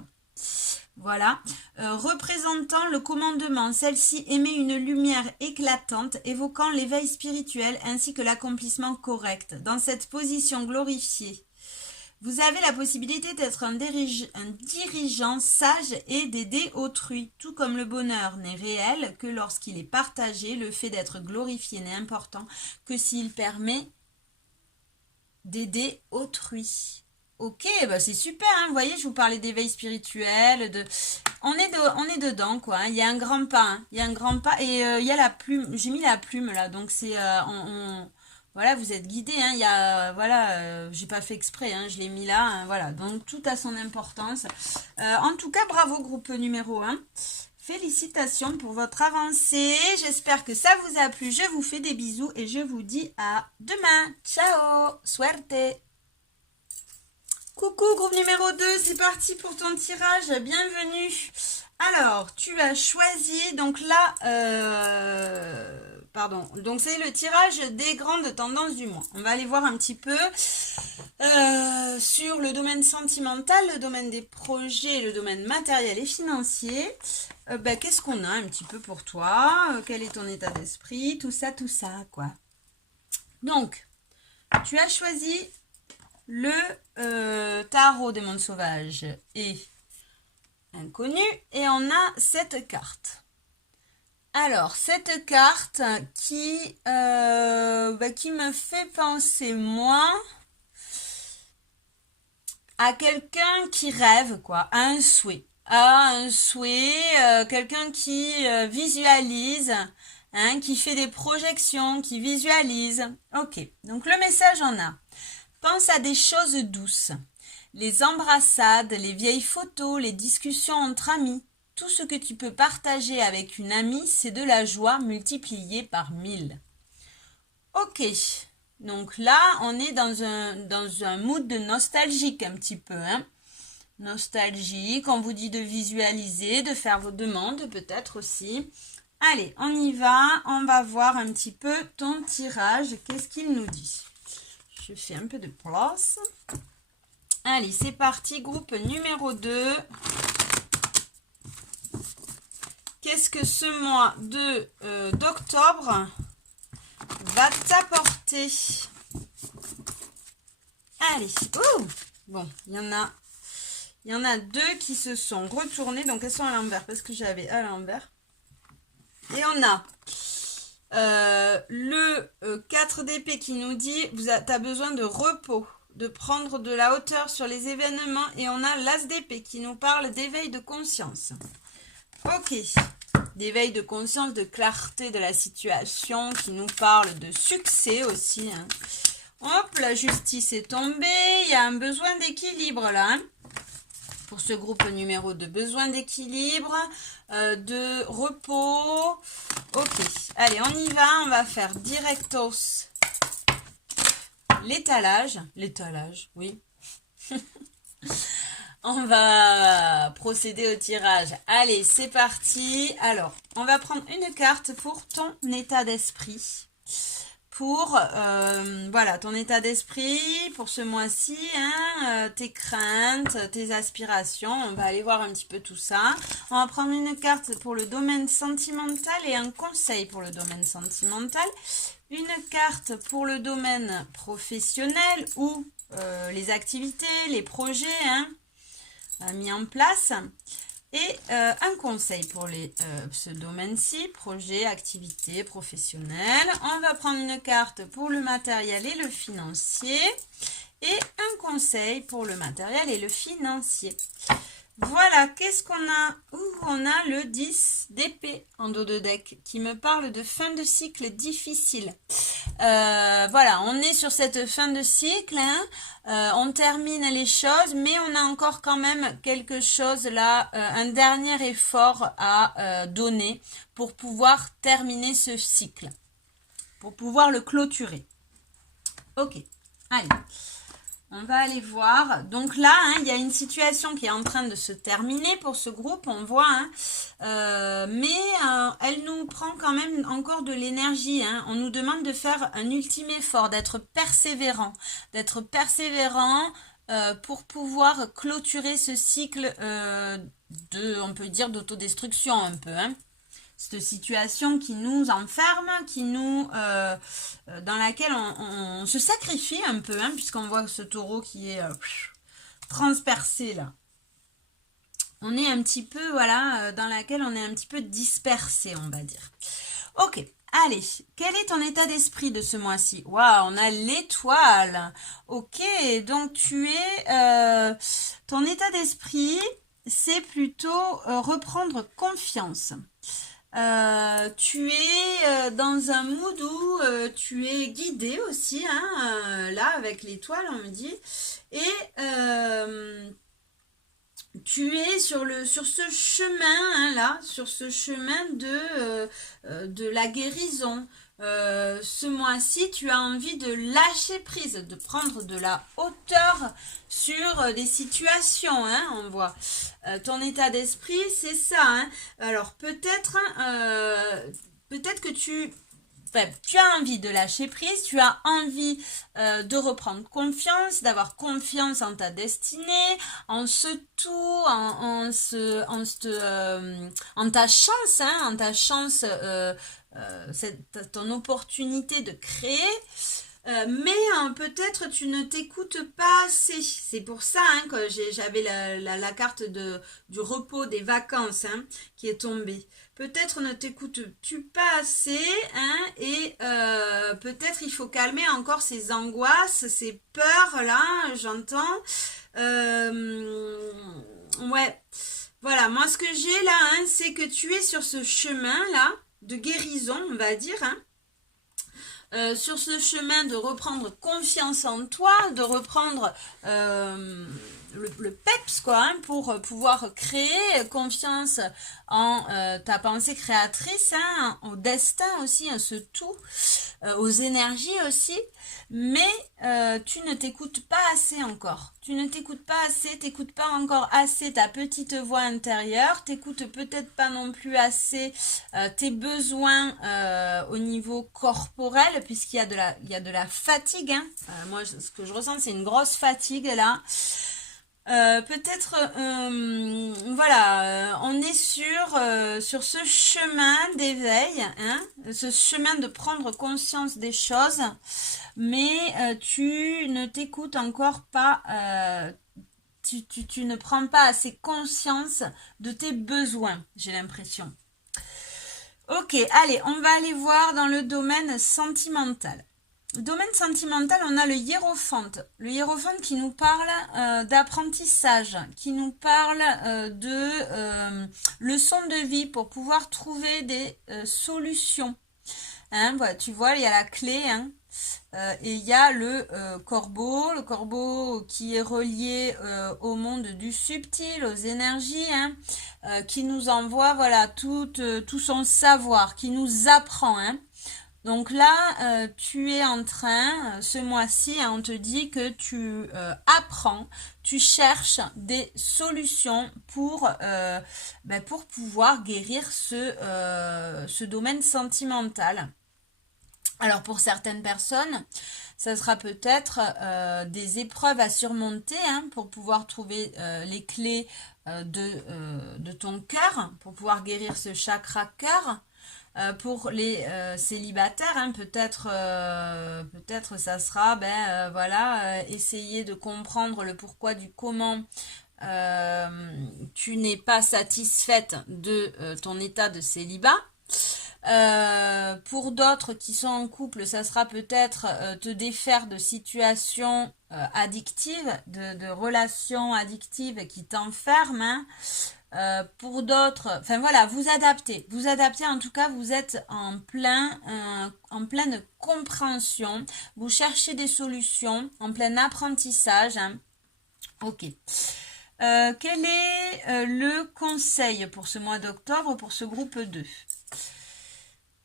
Voilà, représentant le commandement, celle-ci émet une lumière éclatante, évoquant l'éveil spirituel ainsi que l'accomplissement correct. Dans cette position glorifiée, vous avez la possibilité d'être un dirigeant sage et d'aider autrui. Tout comme le bonheur n'est réel que lorsqu'il est partagé, le fait d'être glorifié n'est important que s'il permet d'aider autrui. Ok, bah c'est super, hein, vous voyez, je vous parlais d'éveil spirituel, on est dedans, quoi, hein. Il y a un grand pas, hein. Il y a un grand pas, et il y a la plume, j'ai mis la plume, là, donc c'est, voilà, vous êtes guidés, hein, il y a, voilà, j'ai pas fait exprès, hein, je l'ai mis là, hein, voilà, donc tout a son importance. En tout cas, bravo, groupe numéro 1. Félicitations pour votre avancée, j'espère que ça vous a plu, je vous fais des bisous, et je vous dis à demain, ciao, suerte. Coucou groupe numéro 2, c'est parti pour ton tirage, bienvenue. Alors, tu as choisi, donc là, pardon. Donc c'est le tirage des grandes tendances du mois. On va aller voir un petit peu sur le domaine sentimental, le domaine des projets, le domaine matériel et financier. Qu'est-ce qu'on a un petit peu pour toi? Quel est ton état d'esprit? Tout ça, quoi. Donc, tu as choisi le tarot des mondes sauvages et inconnu et on a cette carte. Alors, cette carte qui me fait penser, moi, à quelqu'un qui rêve, quoi, à un souhait. Quelqu'un qui visualise, hein, qui fait des projections, qui visualise. Ok, donc le message en a. Pense à des choses douces. Les embrassades, les vieilles photos, les discussions entre amis. Tout ce que tu peux partager avec une amie, c'est de la joie multipliée par 1000. Ok, donc là, on est dans un mood de nostalgique un petit peu. Hein. Nostalgique, on vous dit de visualiser, de faire vos demandes peut-être aussi. Allez, on y va, on va voir un petit peu ton tirage. Qu'est-ce qu'il nous dit? Je fais un peu de place. Allez, c'est parti, groupe numéro 2. Qu'est-ce que ce mois d'octobre va t'apporter? Allez, bon, il y en a 2 qui se sont retournées, donc elles sont à l'envers parce que j'avais à l'envers. Et on a le 4 d'épée qui nous dit tu as besoin de repos, de prendre de la hauteur sur les événements, et on a l'as d'épée qui nous parle d'éveil de conscience. Ok, d'éveil de conscience, de clarté de la situation, qui nous parle de succès aussi. Hein. Hop, la justice est tombée, il y a un besoin d'équilibre là. Hein. Pour ce groupe numéro 2, besoin d'équilibre, de repos. Ok, allez, on y va, on va faire directos l'étalage, oui. On va procéder au tirage. Allez, c'est parti. Alors, on va prendre une carte pour ton état d'esprit. Pour, voilà, ton état d'esprit pour ce mois-ci, hein, tes craintes, tes aspirations. On va aller voir un petit peu tout ça. On va prendre une carte pour le domaine sentimental et un conseil pour le domaine sentimental. Une carte pour le domaine professionnel ou les activités, les projets, hein, mis en place, et un conseil pour ce domaine-ci, projet, activité, professionnel. On va prendre une carte pour le matériel et le financier et un conseil pour le matériel et le financier. Voilà, qu'est-ce qu'on a? On a le 10 d'épée en dos de deck qui me parle de fin de cycle difficile. Voilà, on est sur cette fin de cycle, hein. On termine les choses, mais on a encore quand même quelque chose là, un dernier effort à donner pour pouvoir terminer ce cycle, pour pouvoir le clôturer. Ok, allez. On va aller voir. Donc là, hein, il y a une situation qui est en train de se terminer pour ce groupe, on voit. Hein, mais elle nous prend quand même encore de l'énergie. Hein. On nous demande de faire un ultime effort, d'être persévérant. Pour pouvoir clôturer ce cycle on peut dire, d'autodestruction un peu. Hein. Cette situation qui nous enferme, dans laquelle on se sacrifie un peu, hein, puisqu'on voit ce taureau qui est transpercé là. On est un petit peu, voilà, dans laquelle on est un petit peu dispersé, on va dire. Ok, allez, quel est ton état d'esprit de ce mois-ci? Waouh, on a l'étoile. Ok, donc ton état d'esprit, c'est plutôt reprendre confiance. Tu es dans un mood où tu es guidé aussi, hein, là avec l'étoile on me dit, et tu es sur ce chemin, hein, là, sur ce chemin de la guérison. Ce mois-ci, tu as envie de lâcher prise, de prendre de la hauteur sur des situations, hein, on voit. Ton état d'esprit, c'est ça. Hein. Alors peut-être que tu enfin, tu as envie de lâcher prise, tu as envie de reprendre confiance, d'avoir confiance en ta destinée, en ce tout, en ta chance, hein, en ta chance, ton opportunité de créer. Mais peut-être tu ne t'écoutes pas assez. C'est pour ça hein, que j'avais la carte du repos, des vacances hein, qui est tombée. Peut-être ne t'écoutes-tu pas assez hein, et peut-être il faut calmer encore ces angoisses, ces peurs là, j'entends. Ouais, voilà, moi ce que j'ai là, hein, c'est que tu es sur ce chemin là de guérison, on va dire, hein. Sur ce chemin de reprendre confiance en toi, de reprendre le peps quoi, hein, pour pouvoir créer confiance en ta pensée créatrice, hein, au destin aussi, à ce tout, aux énergies aussi, mais tu ne t'écoutes pas assez encore. Tu ne t'écoutes pas assez, t'écoutes pas encore assez ta petite voix intérieure, t'écoutes peut-être pas non plus assez tes besoins au niveau corporel, puisqu'il y a de la fatigue. Hein. Moi, ce que je ressens, c'est une grosse fatigue là. Peut-être, voilà, on est sur ce chemin d'éveil, hein, ce chemin de prendre conscience des choses, mais tu ne t'écoutes encore pas, tu ne prends pas assez conscience de tes besoins, j'ai l'impression. Ok, allez, on va aller voir dans le domaine sentimental. Domaine sentimental, on a le hiérophante. Le hiérophante qui nous parle d'apprentissage, qui nous parle de leçons de vie pour pouvoir trouver des solutions. Hein, voilà, tu vois, il y a la clé, hein, et il y a le corbeau qui est relié au monde du subtil, aux énergies, hein, qui nous envoie voilà tout son savoir, qui nous apprend, hein. Donc là, tu es en train, ce mois-ci, hein, on te dit que tu apprends, tu cherches des solutions pour pouvoir guérir ce domaine sentimental. Alors pour certaines personnes, ça sera peut-être des épreuves à surmonter hein, pour pouvoir trouver les clés de ton cœur, pour pouvoir guérir ce chakra cœur. Pour les célibataires, hein, peut-être ça sera essayer de comprendre le pourquoi du comment tu n'es pas satisfaite de ton état de célibat. Pour d'autres qui sont en couple, ça sera peut-être te défaire de situations addictives, de relations addictives qui t'enferment, hein. Pour d'autres, enfin voilà, vous adaptez, en tout cas vous êtes en pleine compréhension, vous cherchez des solutions, en plein apprentissage, hein. Ok. Quel est le conseil pour ce mois d'octobre pour ce groupe 2?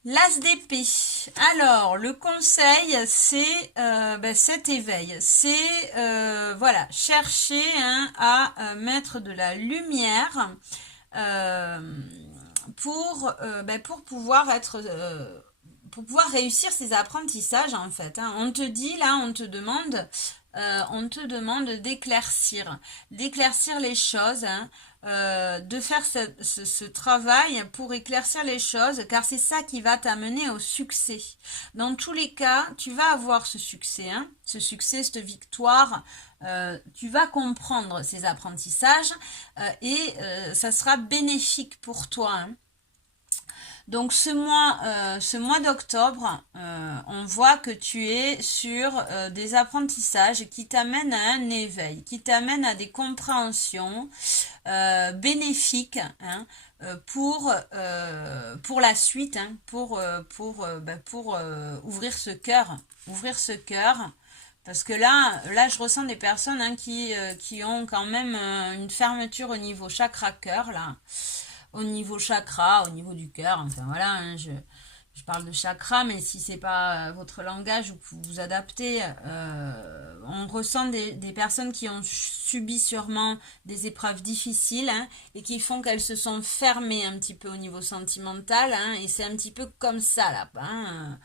L'as d'épée. Alors, le conseil, c'est cet éveil. C'est, chercher hein, à mettre de la lumière pour pouvoir pour pouvoir réussir ces apprentissages, en fait. Hein. On te dit, là, on te demande d'éclaircir les choses, hein. De faire ce travail pour éclaircir les choses, car c'est ça qui va t'amener au succès. Dans tous les cas, tu vas avoir ce succès, hein, cette victoire. Tu vas comprendre ces apprentissages et ça sera bénéfique pour toi. Hein. Donc ce mois d'octobre, on voit que tu es sur des apprentissages qui t'amènent à un éveil, qui t'amènent à des compréhensions bénéfiques hein, pour la suite, hein, pour ouvrir ce cœur. Parce que là, je ressens des personnes hein, qui ont quand même une fermeture au niveau chakra cœur là. Au niveau chakra, au niveau du cœur, enfin voilà, hein, Je parle de chakra, mais si c'est pas votre langage ou que vous vous adaptez, on ressent des personnes qui ont subi sûrement des épreuves difficiles, hein, et qui font qu'elles se sont fermées un petit peu au niveau sentimental, hein, et c'est un petit peu comme ça là, hein,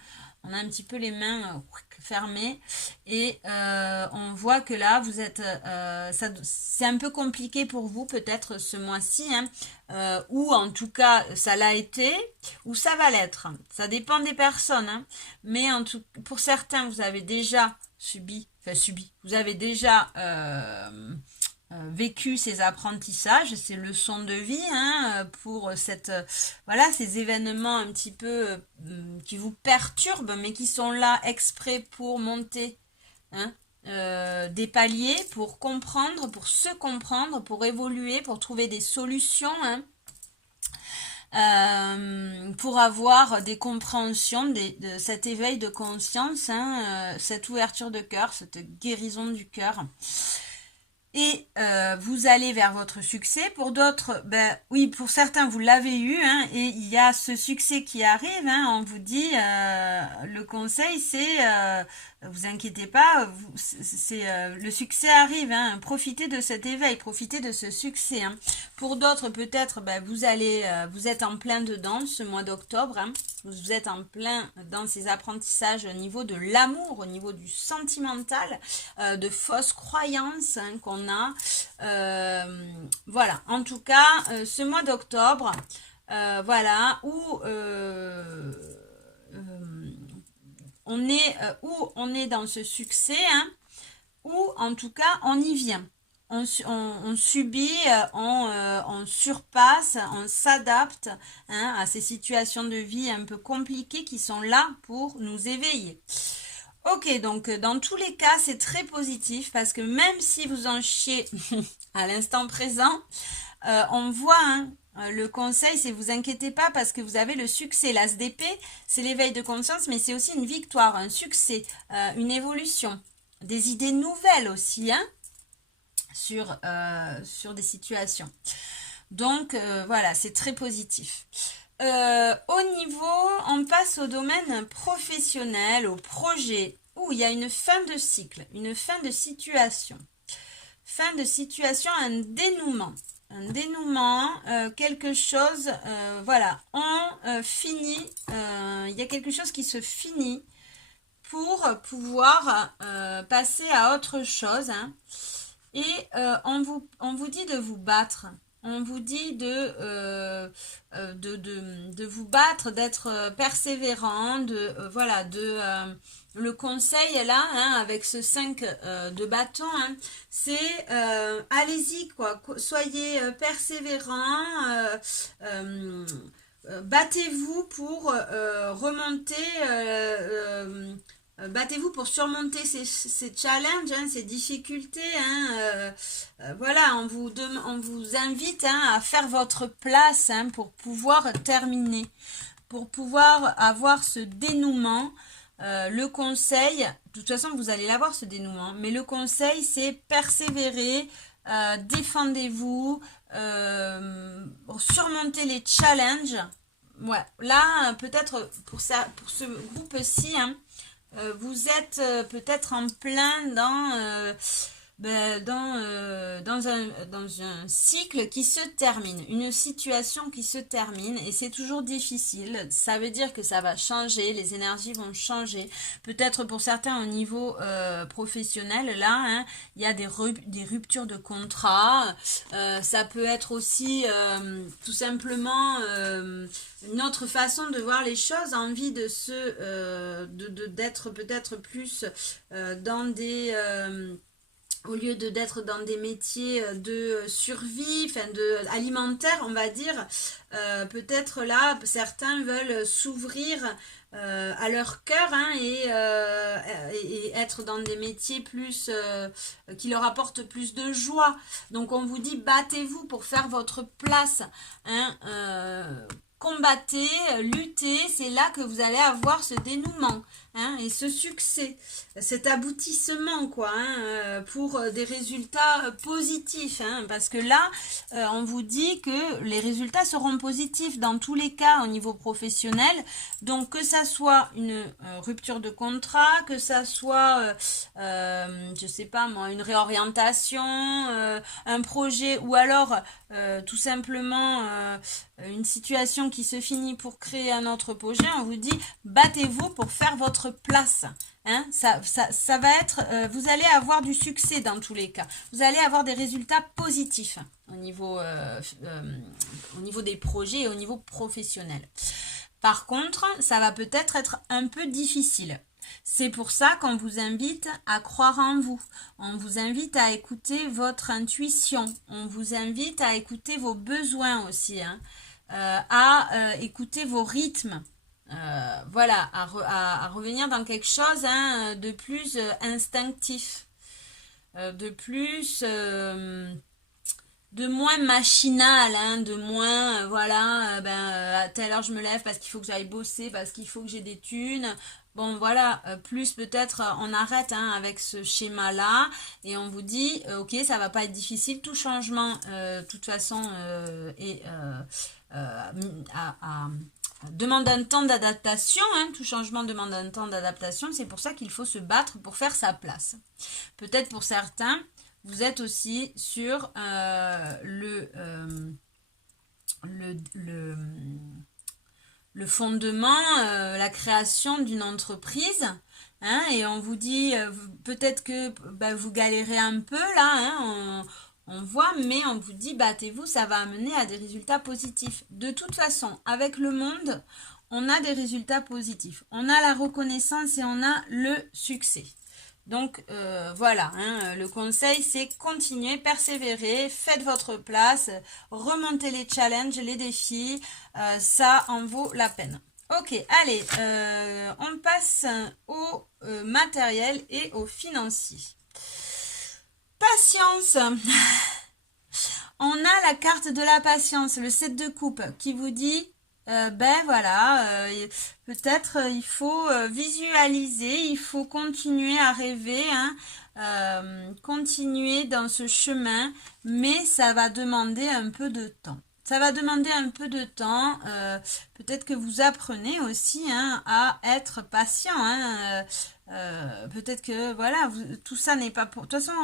on a un petit peu les mains fermées et on voit que là vous êtes c'est un peu compliqué pour vous peut-être ce mois-ci, hein, ou en tout cas ça l'a été ou ça va l'être, ça dépend des personnes, hein, mais pour certains vous avez déjà vous avez déjà vécu ces apprentissages, ces leçons de vie, hein, pour voilà, ces événements un petit peu qui vous perturbent, mais qui sont là exprès pour monter, hein, des paliers, pour comprendre, pour se comprendre, pour évoluer, pour trouver des solutions, hein, pour avoir des compréhensions, de cet éveil de conscience, hein, cette ouverture de cœur, cette guérison du cœur. Et vous allez vers votre succès. Pour d'autres, ben oui, pour certains vous l'avez eu, hein, et il y a ce succès qui arrive, hein, on vous dit, le conseil c'est, vous inquiétez pas, le succès arrive, hein, profitez de cet éveil, profitez de ce succès, hein. Pour d'autres peut-être, ben, vous êtes en plein dedans ce mois d'octobre, hein, vous êtes en plein dans ces apprentissages au niveau de l'amour, au niveau du sentimental, de fausses croyances, hein, qu'on a. Voilà, en tout cas, ce mois d'octobre, voilà, où on est dans ce succès, hein, où en tout cas on y vient. On subit, on surpasse, on s'adapte, hein, à ces situations de vie un peu compliquées qui sont là pour nous éveiller. Ok, donc dans tous les cas, c'est très positif parce que même si vous en chiez à l'instant présent, on voit, hein, le conseil, c'est vous inquiétez pas parce que vous avez le succès. L'as d'épée, c'est l'éveil de conscience, mais c'est aussi une victoire, un succès, une évolution, des idées nouvelles aussi, hein, sur des situations. Donc voilà, c'est très positif. Au niveau, on passe au domaine professionnel, au projet, où il y a une fin de cycle, une fin de situation. Fin de situation, un dénouement. Un dénouement, quelque chose, voilà, on finit, il y a quelque chose qui se finit pour pouvoir passer à autre chose, hein. Et on vous dit de vous battre. On vous dit de vous battre, d'être persévérant, voilà, le conseil est là, hein, avec ce 5 de bâton, hein, c'est allez-y, quoi, soyez persévérant, battez-vous pour remonter, battez-vous pour surmonter ces challenges, hein, ces difficultés, hein, voilà, on vous invite, hein, à faire votre place, hein, pour pouvoir terminer, pour pouvoir avoir ce dénouement. Le conseil, de toute façon vous allez l'avoir ce dénouement, mais le conseil c'est persévérer, défendez-vous, surmonter les challenges. Ouais, là peut-être pour ce groupe-ci, hein, vous êtes peut-être en plein dans un cycle qui se termine, une situation qui se termine, et c'est toujours difficile. Ça veut dire que ça va changer, les énergies vont changer. Peut-être pour certains au niveau professionnel, là, hein, il y a des ruptures de contrat. Ça peut être aussi tout simplement une autre façon de voir les choses, envie d'être peut-être plus dans des au lieu d'être dans des métiers de survie, enfin alimentaire, on va dire, peut-être là, certains veulent s'ouvrir à leur cœur, hein, et être dans des métiers plus qui leur apportent plus de joie. Donc on vous dit battez-vous pour faire votre place, hein, combattez, luttez, c'est là que vous allez avoir ce dénouement, hein, et ce succès, cet aboutissement, quoi, hein, pour des résultats positifs, hein, parce que là, on vous dit que les résultats seront positifs dans tous les cas au niveau professionnel, donc que ça soit une rupture de contrat, que ça soit, je sais pas moi, une réorientation, un projet, ou alors tout simplement une situation qui se finit pour créer un autre projet, on vous dit battez-vous pour faire votre place. Hein, ça va être, vous allez avoir du succès dans tous les cas. Vous allez avoir des résultats positifs au niveau des projets et au niveau professionnel. Par contre, ça va peut-être être un peu difficile. C'est pour ça qu'on vous invite à croire en vous. On vous invite à écouter votre intuition. On vous invite à écouter vos besoins aussi, hein, à écouter vos rythmes. Voilà, à revenir dans quelque chose, hein, de plus instinctif, de plus, de moins machinal, hein, de moins, voilà, à telle heure je me lève parce qu'il faut que j'aille bosser, parce qu'il faut que j'ai des thunes. Bon, voilà, plus peut-être on arrête, hein, avec ce schéma-là et on vous dit, ok, ça va pas être difficile, tout changement, de toute façon, demande un temps d'adaptation, hein, tout changement demande un temps d'adaptation, c'est pour ça qu'il faut se battre pour faire sa place. Peut-être pour certains, vous êtes aussi sur le fondement, la création d'une entreprise, hein, et on vous dit peut-être que vous galérez un peu là, hein, on voit, mais on vous dit battez-vous, ça va amener à des résultats positifs. De toute façon, avec le monde, on a des résultats positifs. On a la reconnaissance et on a le succès. Donc voilà, hein, le conseil c'est continuer, persévérer, faites votre place, remontez les challenges, les défis, ça en vaut la peine. Ok, allez, on passe au matériel et au financier. Patience. On a la carte de la patience, le 7 de coupe, qui vous dit, voilà, peut-être il faut visualiser, il faut continuer à rêver, hein, continuer dans ce chemin, mais ça va demander un peu de temps. Ça va demander un peu de temps, peut-être que vous apprenez aussi, hein, à être patient, hein, peut-être que voilà, tout ça n'est pas pour... De toute façon,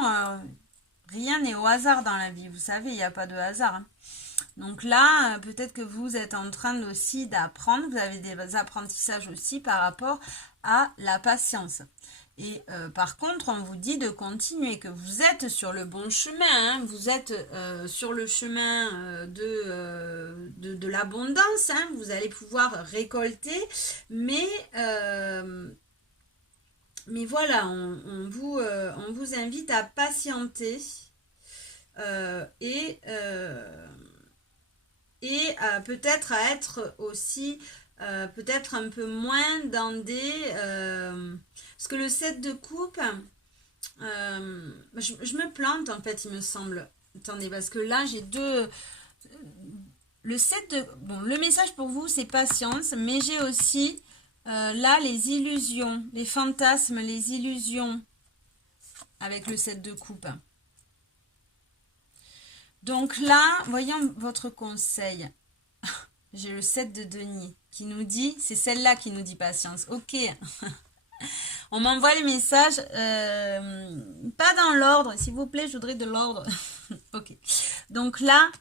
rien n'est au hasard dans la vie, vous savez, il n'y a pas de hasard, hein. Donc là, peut-être que vous êtes en train aussi d'apprendre, vous avez des apprentissages aussi par rapport à la patience. Et par contre, on vous dit de continuer, que vous êtes sur le bon chemin, hein, vous êtes sur le chemin de l'abondance, hein, vous allez pouvoir récolter, mais voilà, on vous invite à patienter et peut-être à être aussi peut-être un peu moins dans des... parce que le 7 de coupe, je me plante en fait, il me semble. Attendez, parce que là j'ai deux... Le 7 de... Bon, le message pour vous c'est patience, mais j'ai aussi là les illusions, les fantasmes, les illusions avec le 7 de coupe. Donc là, voyons votre conseil. J'ai le 7 de denier qui nous dit, c'est celle-là qui nous dit patience. Ok. On m'envoie les messages, pas dans l'ordre, s'il vous plaît, je voudrais de l'ordre. Ok. Donc là,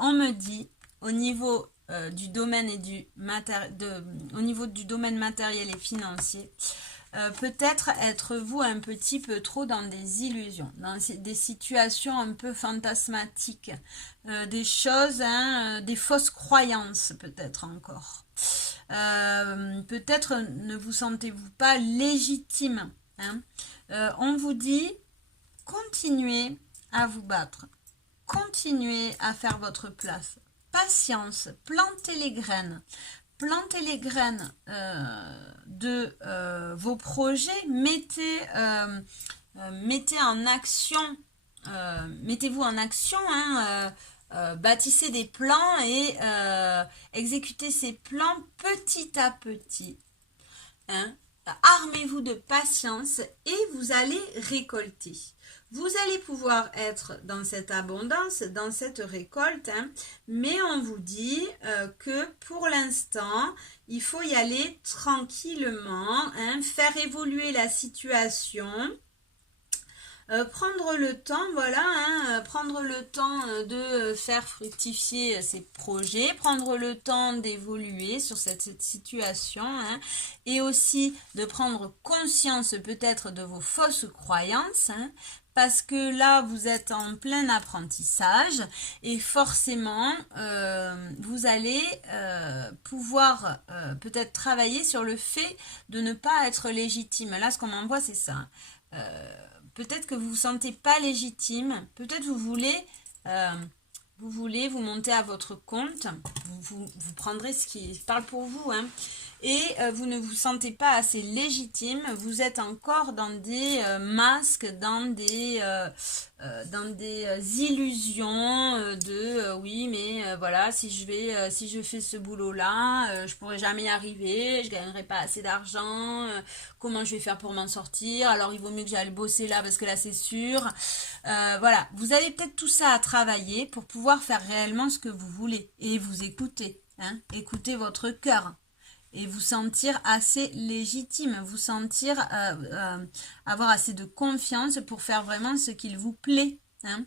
on me dit, au niveau du domaine et au niveau du domaine matériel et financier, peut-être êtes-vous un petit peu trop dans des illusions, dans des situations un peu fantasmatiques, des choses, hein, des fausses croyances peut-être encore. Peut-être ne vous sentez-vous pas légitime, hein. On vous dit, continuez à vous battre, continuez à faire votre place, patience, plantez les graines. Plantez les graines de vos projets, mettez en action, mettez-vous en action, hein, bâtissez des plans et exécutez ces plans petit à petit, hein. armez-vous de patience et vous allez récolter. Vous allez pouvoir être dans cette abondance, dans cette récolte, hein, mais on vous dit que pour l'instant, il faut y aller tranquillement, hein, faire évoluer la situation. Prendre le temps, voilà, hein, prendre le temps de faire fructifier ces projets, prendre le temps d'évoluer sur cette situation, hein, et aussi de prendre conscience peut-être de vos fausses croyances, hein, parce que là, vous êtes en plein apprentissage et forcément, vous allez pouvoir peut-être travailler sur le fait de ne pas être légitime. Là, ce qu'on m'envoie, c'est ça. Peut-être que vous vous sentez pas légitime, peut-être vous voulez vous monter à votre compte, vous prendrez ce qui parle pour vous, hein, et vous ne vous sentez pas assez légitime, vous êtes encore dans des masques, dans des illusions de oui mais voilà si je fais ce boulot là je pourrai jamais y arriver, je gagnerai pas assez d'argent, comment je vais faire pour m'en sortir, alors il vaut mieux que j'aille bosser là parce que là c'est sûr, voilà, vous avez peut-être tout ça à travailler pour pouvoir faire réellement ce que vous voulez et vous écouter, hein, écoutez votre cœur et vous sentir assez légitime, vous sentir avoir assez de confiance pour faire vraiment ce qu'il vous plaît, hein.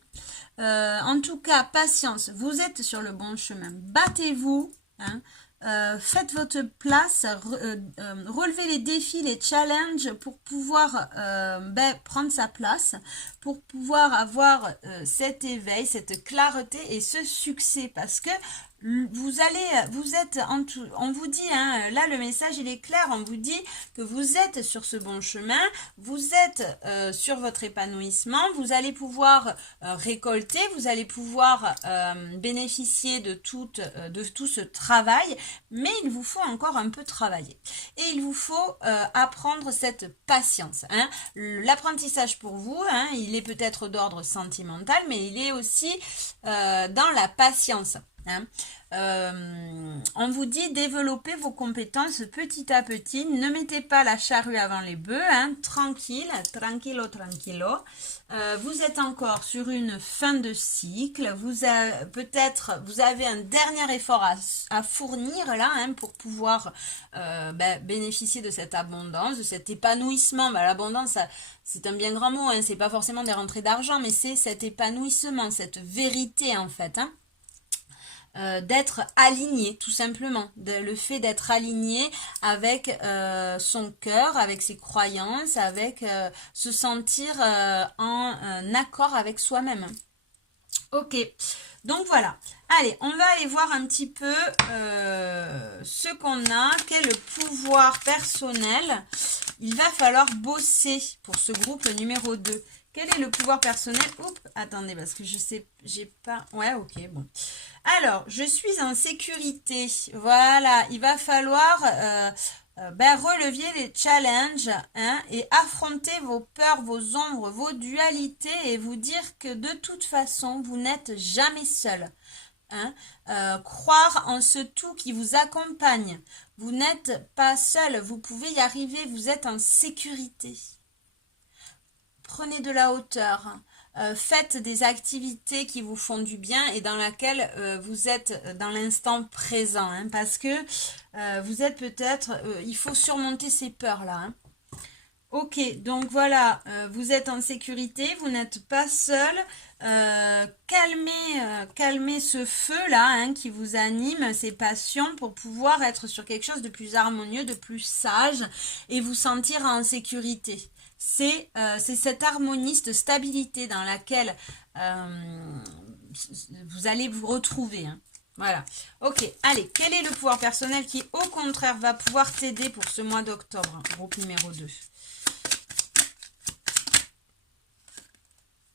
En tout cas, patience, vous êtes sur le bon chemin, battez-vous, hein. Faites votre place, relevez les défis, les challenges pour pouvoir prendre sa place, pour pouvoir avoir cet éveil, cette clarté et ce succès, parce que on vous dit, hein, là le message il est clair, on vous dit que vous êtes sur ce bon chemin, vous êtes sur votre épanouissement, vous allez pouvoir récolter, vous allez pouvoir bénéficier de tout ce travail, mais il vous faut encore un peu travailler. Et il vous faut apprendre cette patience, hein. L'apprentissage pour vous, hein, il est peut-être d'ordre sentimental, mais il est aussi dans la patience. Hein. On vous dit développer vos compétences petit à petit, ne mettez pas la charrue avant les bœufs, hein, tranquille, tranquillo. Vous êtes encore sur une fin de cycle, vous avez un dernier effort à fournir là, hein, pour pouvoir bénéficier de cette abondance, de cet épanouissement. L'abondance, c'est un bien grand mot, hein, c'est pas forcément des rentrées d'argent, mais c'est cet épanouissement, cette vérité en fait, hein. D'être aligné tout simplement, le fait d'être aligné avec son cœur, avec ses croyances, avec se sentir en accord avec soi-même. Ok, donc voilà, allez, on va aller voir un petit peu ce qu'on a, quel pouvoir personnel il va falloir bosser pour ce groupe numéro 2. Quel est le pouvoir personnel? Oups, attendez, parce que je sais, j'ai pas... Ouais, ok, bon. Alors, je suis en sécurité. Voilà, il va falloir relever les challenges, hein, et affronter vos peurs, vos ombres, vos dualités et vous dire que de toute façon, vous n'êtes jamais seul. Hein, croire en ce tout qui vous accompagne. Vous n'êtes pas seul, vous pouvez y arriver, vous êtes en sécurité. Prenez de la hauteur, faites des activités qui vous font du bien et dans laquelle vous êtes dans l'instant présent, hein, parce que vous êtes peut-être, il faut surmonter ces peurs-là, hein. Ok, donc voilà, vous êtes en sécurité, vous n'êtes pas seul, calmez ce feu-là, hein, qui vous anime, ces passions, pour pouvoir être sur quelque chose de plus harmonieux, de plus sage et vous sentir en sécurité. C'est cette harmonie, cette stabilité dans laquelle vous allez vous retrouver, hein. Voilà. Ok, allez, quel est le pouvoir personnel qui, au contraire, va pouvoir t'aider pour ce mois d'octobre, groupe numéro 2?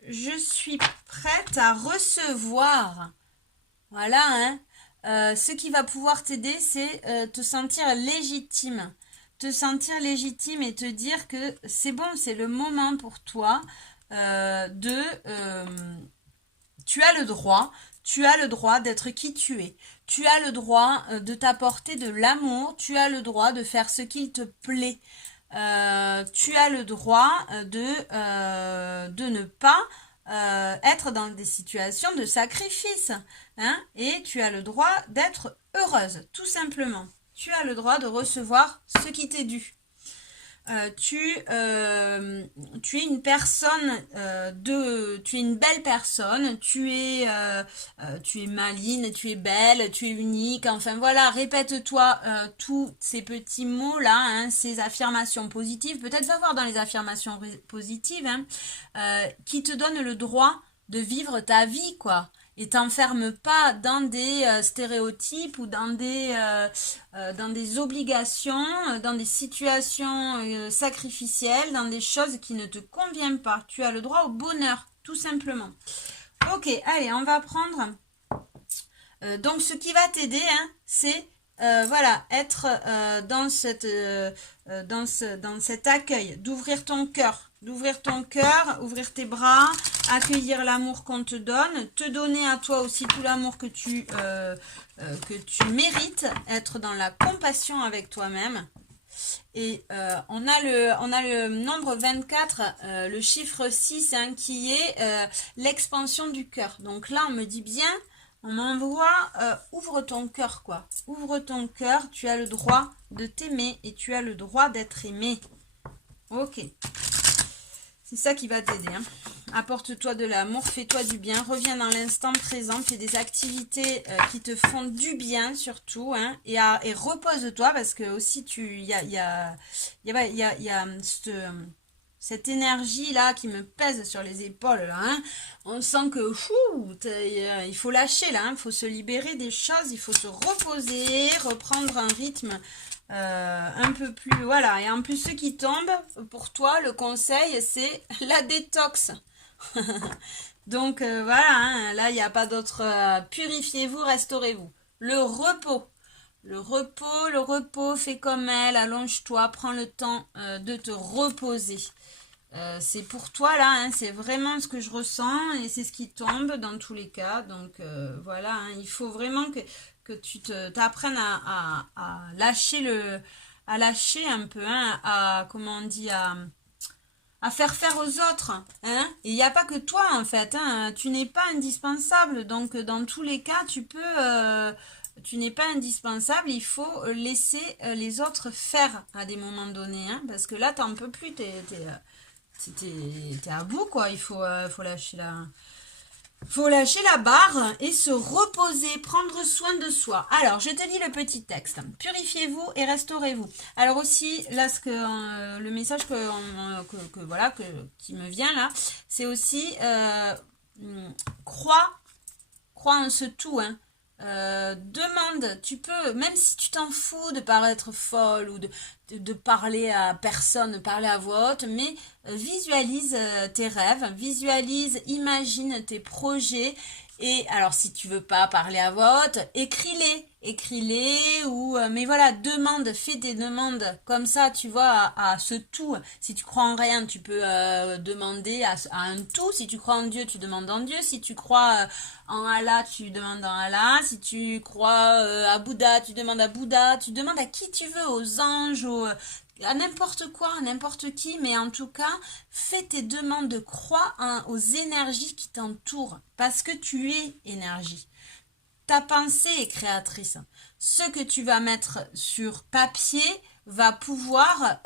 Je suis prête à recevoir. Voilà, hein. Ce qui va pouvoir t'aider, c'est te sentir légitime. Te sentir légitime et te dire que c'est bon, c'est le moment pour toi tu as le droit d'être qui tu es. Tu as le droit de t'apporter de l'amour, tu as le droit de faire ce qu'il te plaît. tu as le droit de ne pas être dans des situations de sacrifice, hein, et tu as le droit d'être heureuse, tout simplement. Tu as le droit de recevoir ce qui t'est dû. Tu es une personne tu es une belle personne, tu es maligne, tu es belle, tu es unique, enfin voilà, répète-toi tous ces petits mots là, hein, ces affirmations positives, peut-être va voir dans les affirmations positives, hein, qui te donnent le droit de vivre ta vie, quoi. Et t'enferme pas dans des stéréotypes ou dans des obligations, dans des situations sacrificielles, dans des choses qui ne te conviennent pas. Tu as le droit au bonheur, tout simplement. Ok, allez, on va prendre. Donc, ce qui va t'aider, hein, c'est voilà, être dans cet accueil, d'ouvrir ton cœur, ouvrir tes bras, accueillir l'amour qu'on te donne, te donner à toi aussi tout l'amour que tu mérites, être dans la compassion avec toi-même. Et on a le nombre 24, le chiffre 6, hein, qui est l'expansion du cœur. Donc là, on me dit bien, on m'envoie ouvre ton cœur, quoi. Ouvre ton cœur, tu as le droit de t'aimer et tu as le droit d'être aimé. Ok. C'est ça qui va t'aider, hein. Apporte-toi de l'amour, fais-toi du bien, reviens dans l'instant présent, fais des activités qui te font du bien surtout, hein, et repose-toi parce que aussi il y a cette énergie là qui me pèse sur les épaules là, hein. On sent que il faut lâcher là, il faut se libérer des choses, il faut se reposer, reprendre un rythme un peu plus, voilà. Et en plus, ce qui tombe, pour toi, le conseil, c'est la détox. Donc, voilà, hein, là, il n'y a pas d'autre. Purifiez-vous, restaurez-vous. Le repos. Le repos, fais comme elle, allonge-toi, prends le temps de te reposer. C'est pour toi, là, hein, c'est vraiment ce que je ressens et c'est ce qui tombe dans tous les cas. Donc, voilà, hein, il faut vraiment que tu t'apprennes à lâcher un peu, hein, comment on dit, à faire aux autres, hein. Et il n'y a pas que toi, en fait, hein, tu n'es pas indispensable, donc dans tous les cas, tu n'es pas indispensable, il faut laisser les autres faire à des moments donnés, hein, parce que là, t'en peux plus, t'es à bout, quoi, il faut lâcher la barre et se reposer, prendre soin de soi. Alors, je te lis le petit texte. Purifiez-vous et restaurez-vous. Alors aussi, là, le message qui me vient là, c'est aussi crois en ce tout, hein. Demande, tu peux, même si tu t'en fous de paraître folle ou de parler à personne, parler à voix haute, mais visualise tes rêves, imagine tes projets. Et alors, si tu veux pas parler à voix haute, écris-les, ou mais voilà, fais des demandes comme ça, tu vois, à ce tout. Si tu crois en rien, tu peux demander à un tout. Si tu crois en Dieu, tu demandes en Dieu. Si tu crois en Allah, tu demandes en Allah. Si tu crois à Bouddha, tu demandes à Bouddha. Tu demandes à qui tu veux, aux anges, à n'importe quoi, à n'importe qui, mais en tout cas, fais tes demandes, crois aux énergies qui t'entourent, parce que tu es énergie. Ta pensée est créatrice. Ce que tu vas mettre sur papier va pouvoir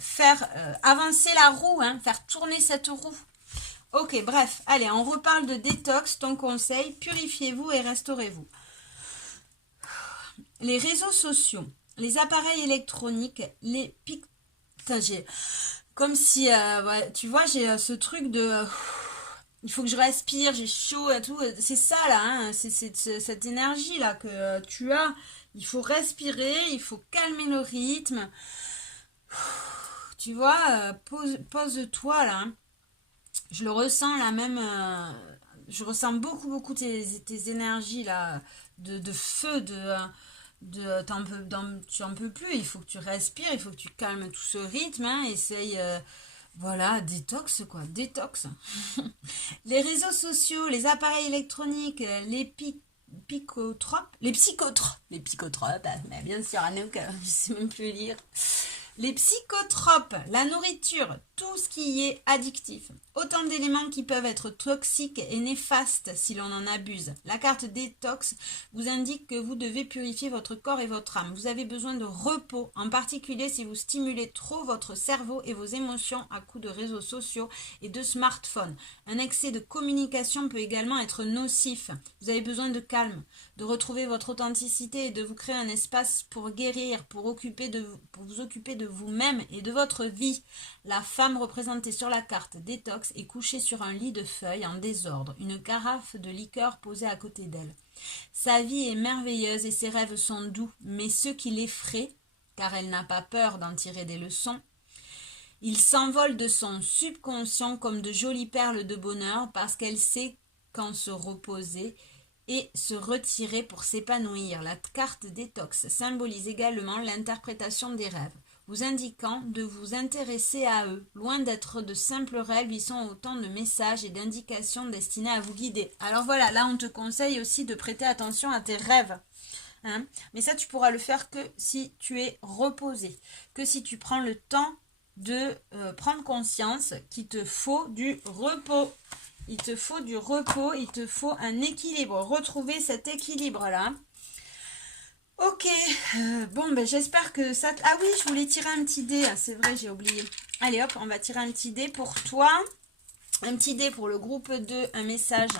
faire avancer la roue, hein, faire tourner cette roue. Ok, bref, allez, on reparle de détox, ton conseil, purifiez-vous et restaurez-vous. Les réseaux sociaux, les appareils électroniques, les pics... Putain, comme si, ouais, tu vois, j'ai ce truc de... il faut que je respire, j'ai chaud et tout. C'est ça, là, hein, c'est cette énergie-là que tu as. Il faut respirer, il faut calmer le rythme. Tu vois, pose-toi, là. Je le ressens, là, même... je ressens beaucoup tes énergies, là, de feu, tu en peux plus, il faut que tu respires, il faut que tu calmes tout ce rythme, hein, essaye, voilà, détox, quoi, détox. Les réseaux sociaux, les appareils électroniques, les psychotropes, mais bien sûr, Anouk, je sais même plus lire. Les psychotropes, la nourriture, tout ce qui est addictif. Autant d'éléments qui peuvent être toxiques et néfastes si l'on en abuse. La carte détox vous indique que vous devez purifier votre corps et votre âme. Vous avez besoin de repos, en particulier si vous stimulez trop votre cerveau et vos émotions à coups de réseaux sociaux et de smartphones. Un excès de communication peut également être nocif. Vous avez besoin de calme, de retrouver votre authenticité et de vous créer un espace pour guérir, pour vous occuper de vous-même et de votre vie. La femme représentée sur la carte détox est couchée sur un lit de feuilles en désordre, une carafe de liqueur posée à côté d'elle. Sa vie est merveilleuse et ses rêves sont doux, mais ce qui l'effraie, car elle n'a pas peur d'en tirer des leçons, il s'envole de son subconscient comme de jolies perles de bonheur parce qu'elle sait quand se reposer et se retirer pour s'épanouir. La carte détox symbolise également l'interprétation des rêves, vous indiquant de vous intéresser à eux. Loin d'être de simples rêves, ils sont autant de messages et d'indications destinés à vous guider. Alors voilà, là on te conseille aussi de prêter attention à tes rêves. Hein, mais ça tu pourras le faire que si tu es reposé, que si tu prends le temps de prendre conscience qu'il te faut du repos. Il te faut du repos, il te faut un équilibre, retrouver cet équilibre-là. Ok, bon, ben j'espère que ça... Ah oui, je voulais tirer un petit dé, c'est vrai, j'ai oublié. Allez, hop, on va tirer un petit dé pour toi. Un petit dé pour le groupe 2, un message.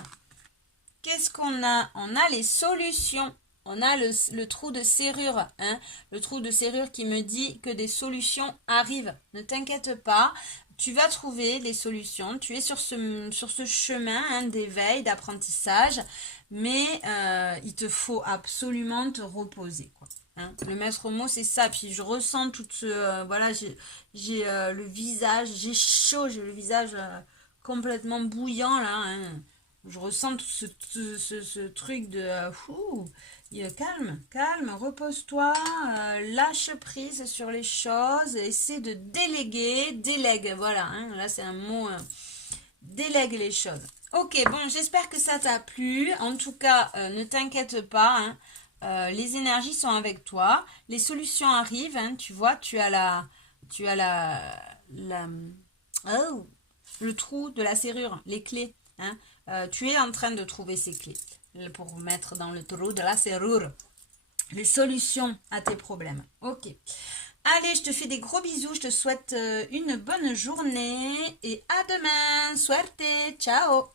Qu'est-ce qu'on a? On a les solutions. On a le trou de serrure, hein, le trou de serrure qui me dit que des solutions arrivent. Ne t'inquiète pas, tu vas trouver des solutions. Tu es sur ce chemin hein, d'éveil, d'apprentissage, mais il te faut absolument te reposer, quoi. Hein. Le maître mot, c'est ça. Puis je ressens tout ce... voilà, j'ai le visage, j'ai chaud, j'ai le visage complètement bouillant, là, hein. Je ressens tout ce truc de... calme, repose-toi, lâche prise sur les choses, essaie de délègue, voilà, hein, là c'est un mot, délègue les choses. Ok, bon, j'espère que ça t'a plu, en tout cas, ne t'inquiète pas, hein, les énergies sont avec toi, les solutions arrivent, hein, tu vois, tu as le trou de la serrure, les clés, hein, tu es en train de trouver ces clés pour mettre dans le trou de la serrure les solutions à tes problèmes. Ok. Allez, je te fais des gros bisous. Je te souhaite une bonne journée et à demain. Suerte. Ciao.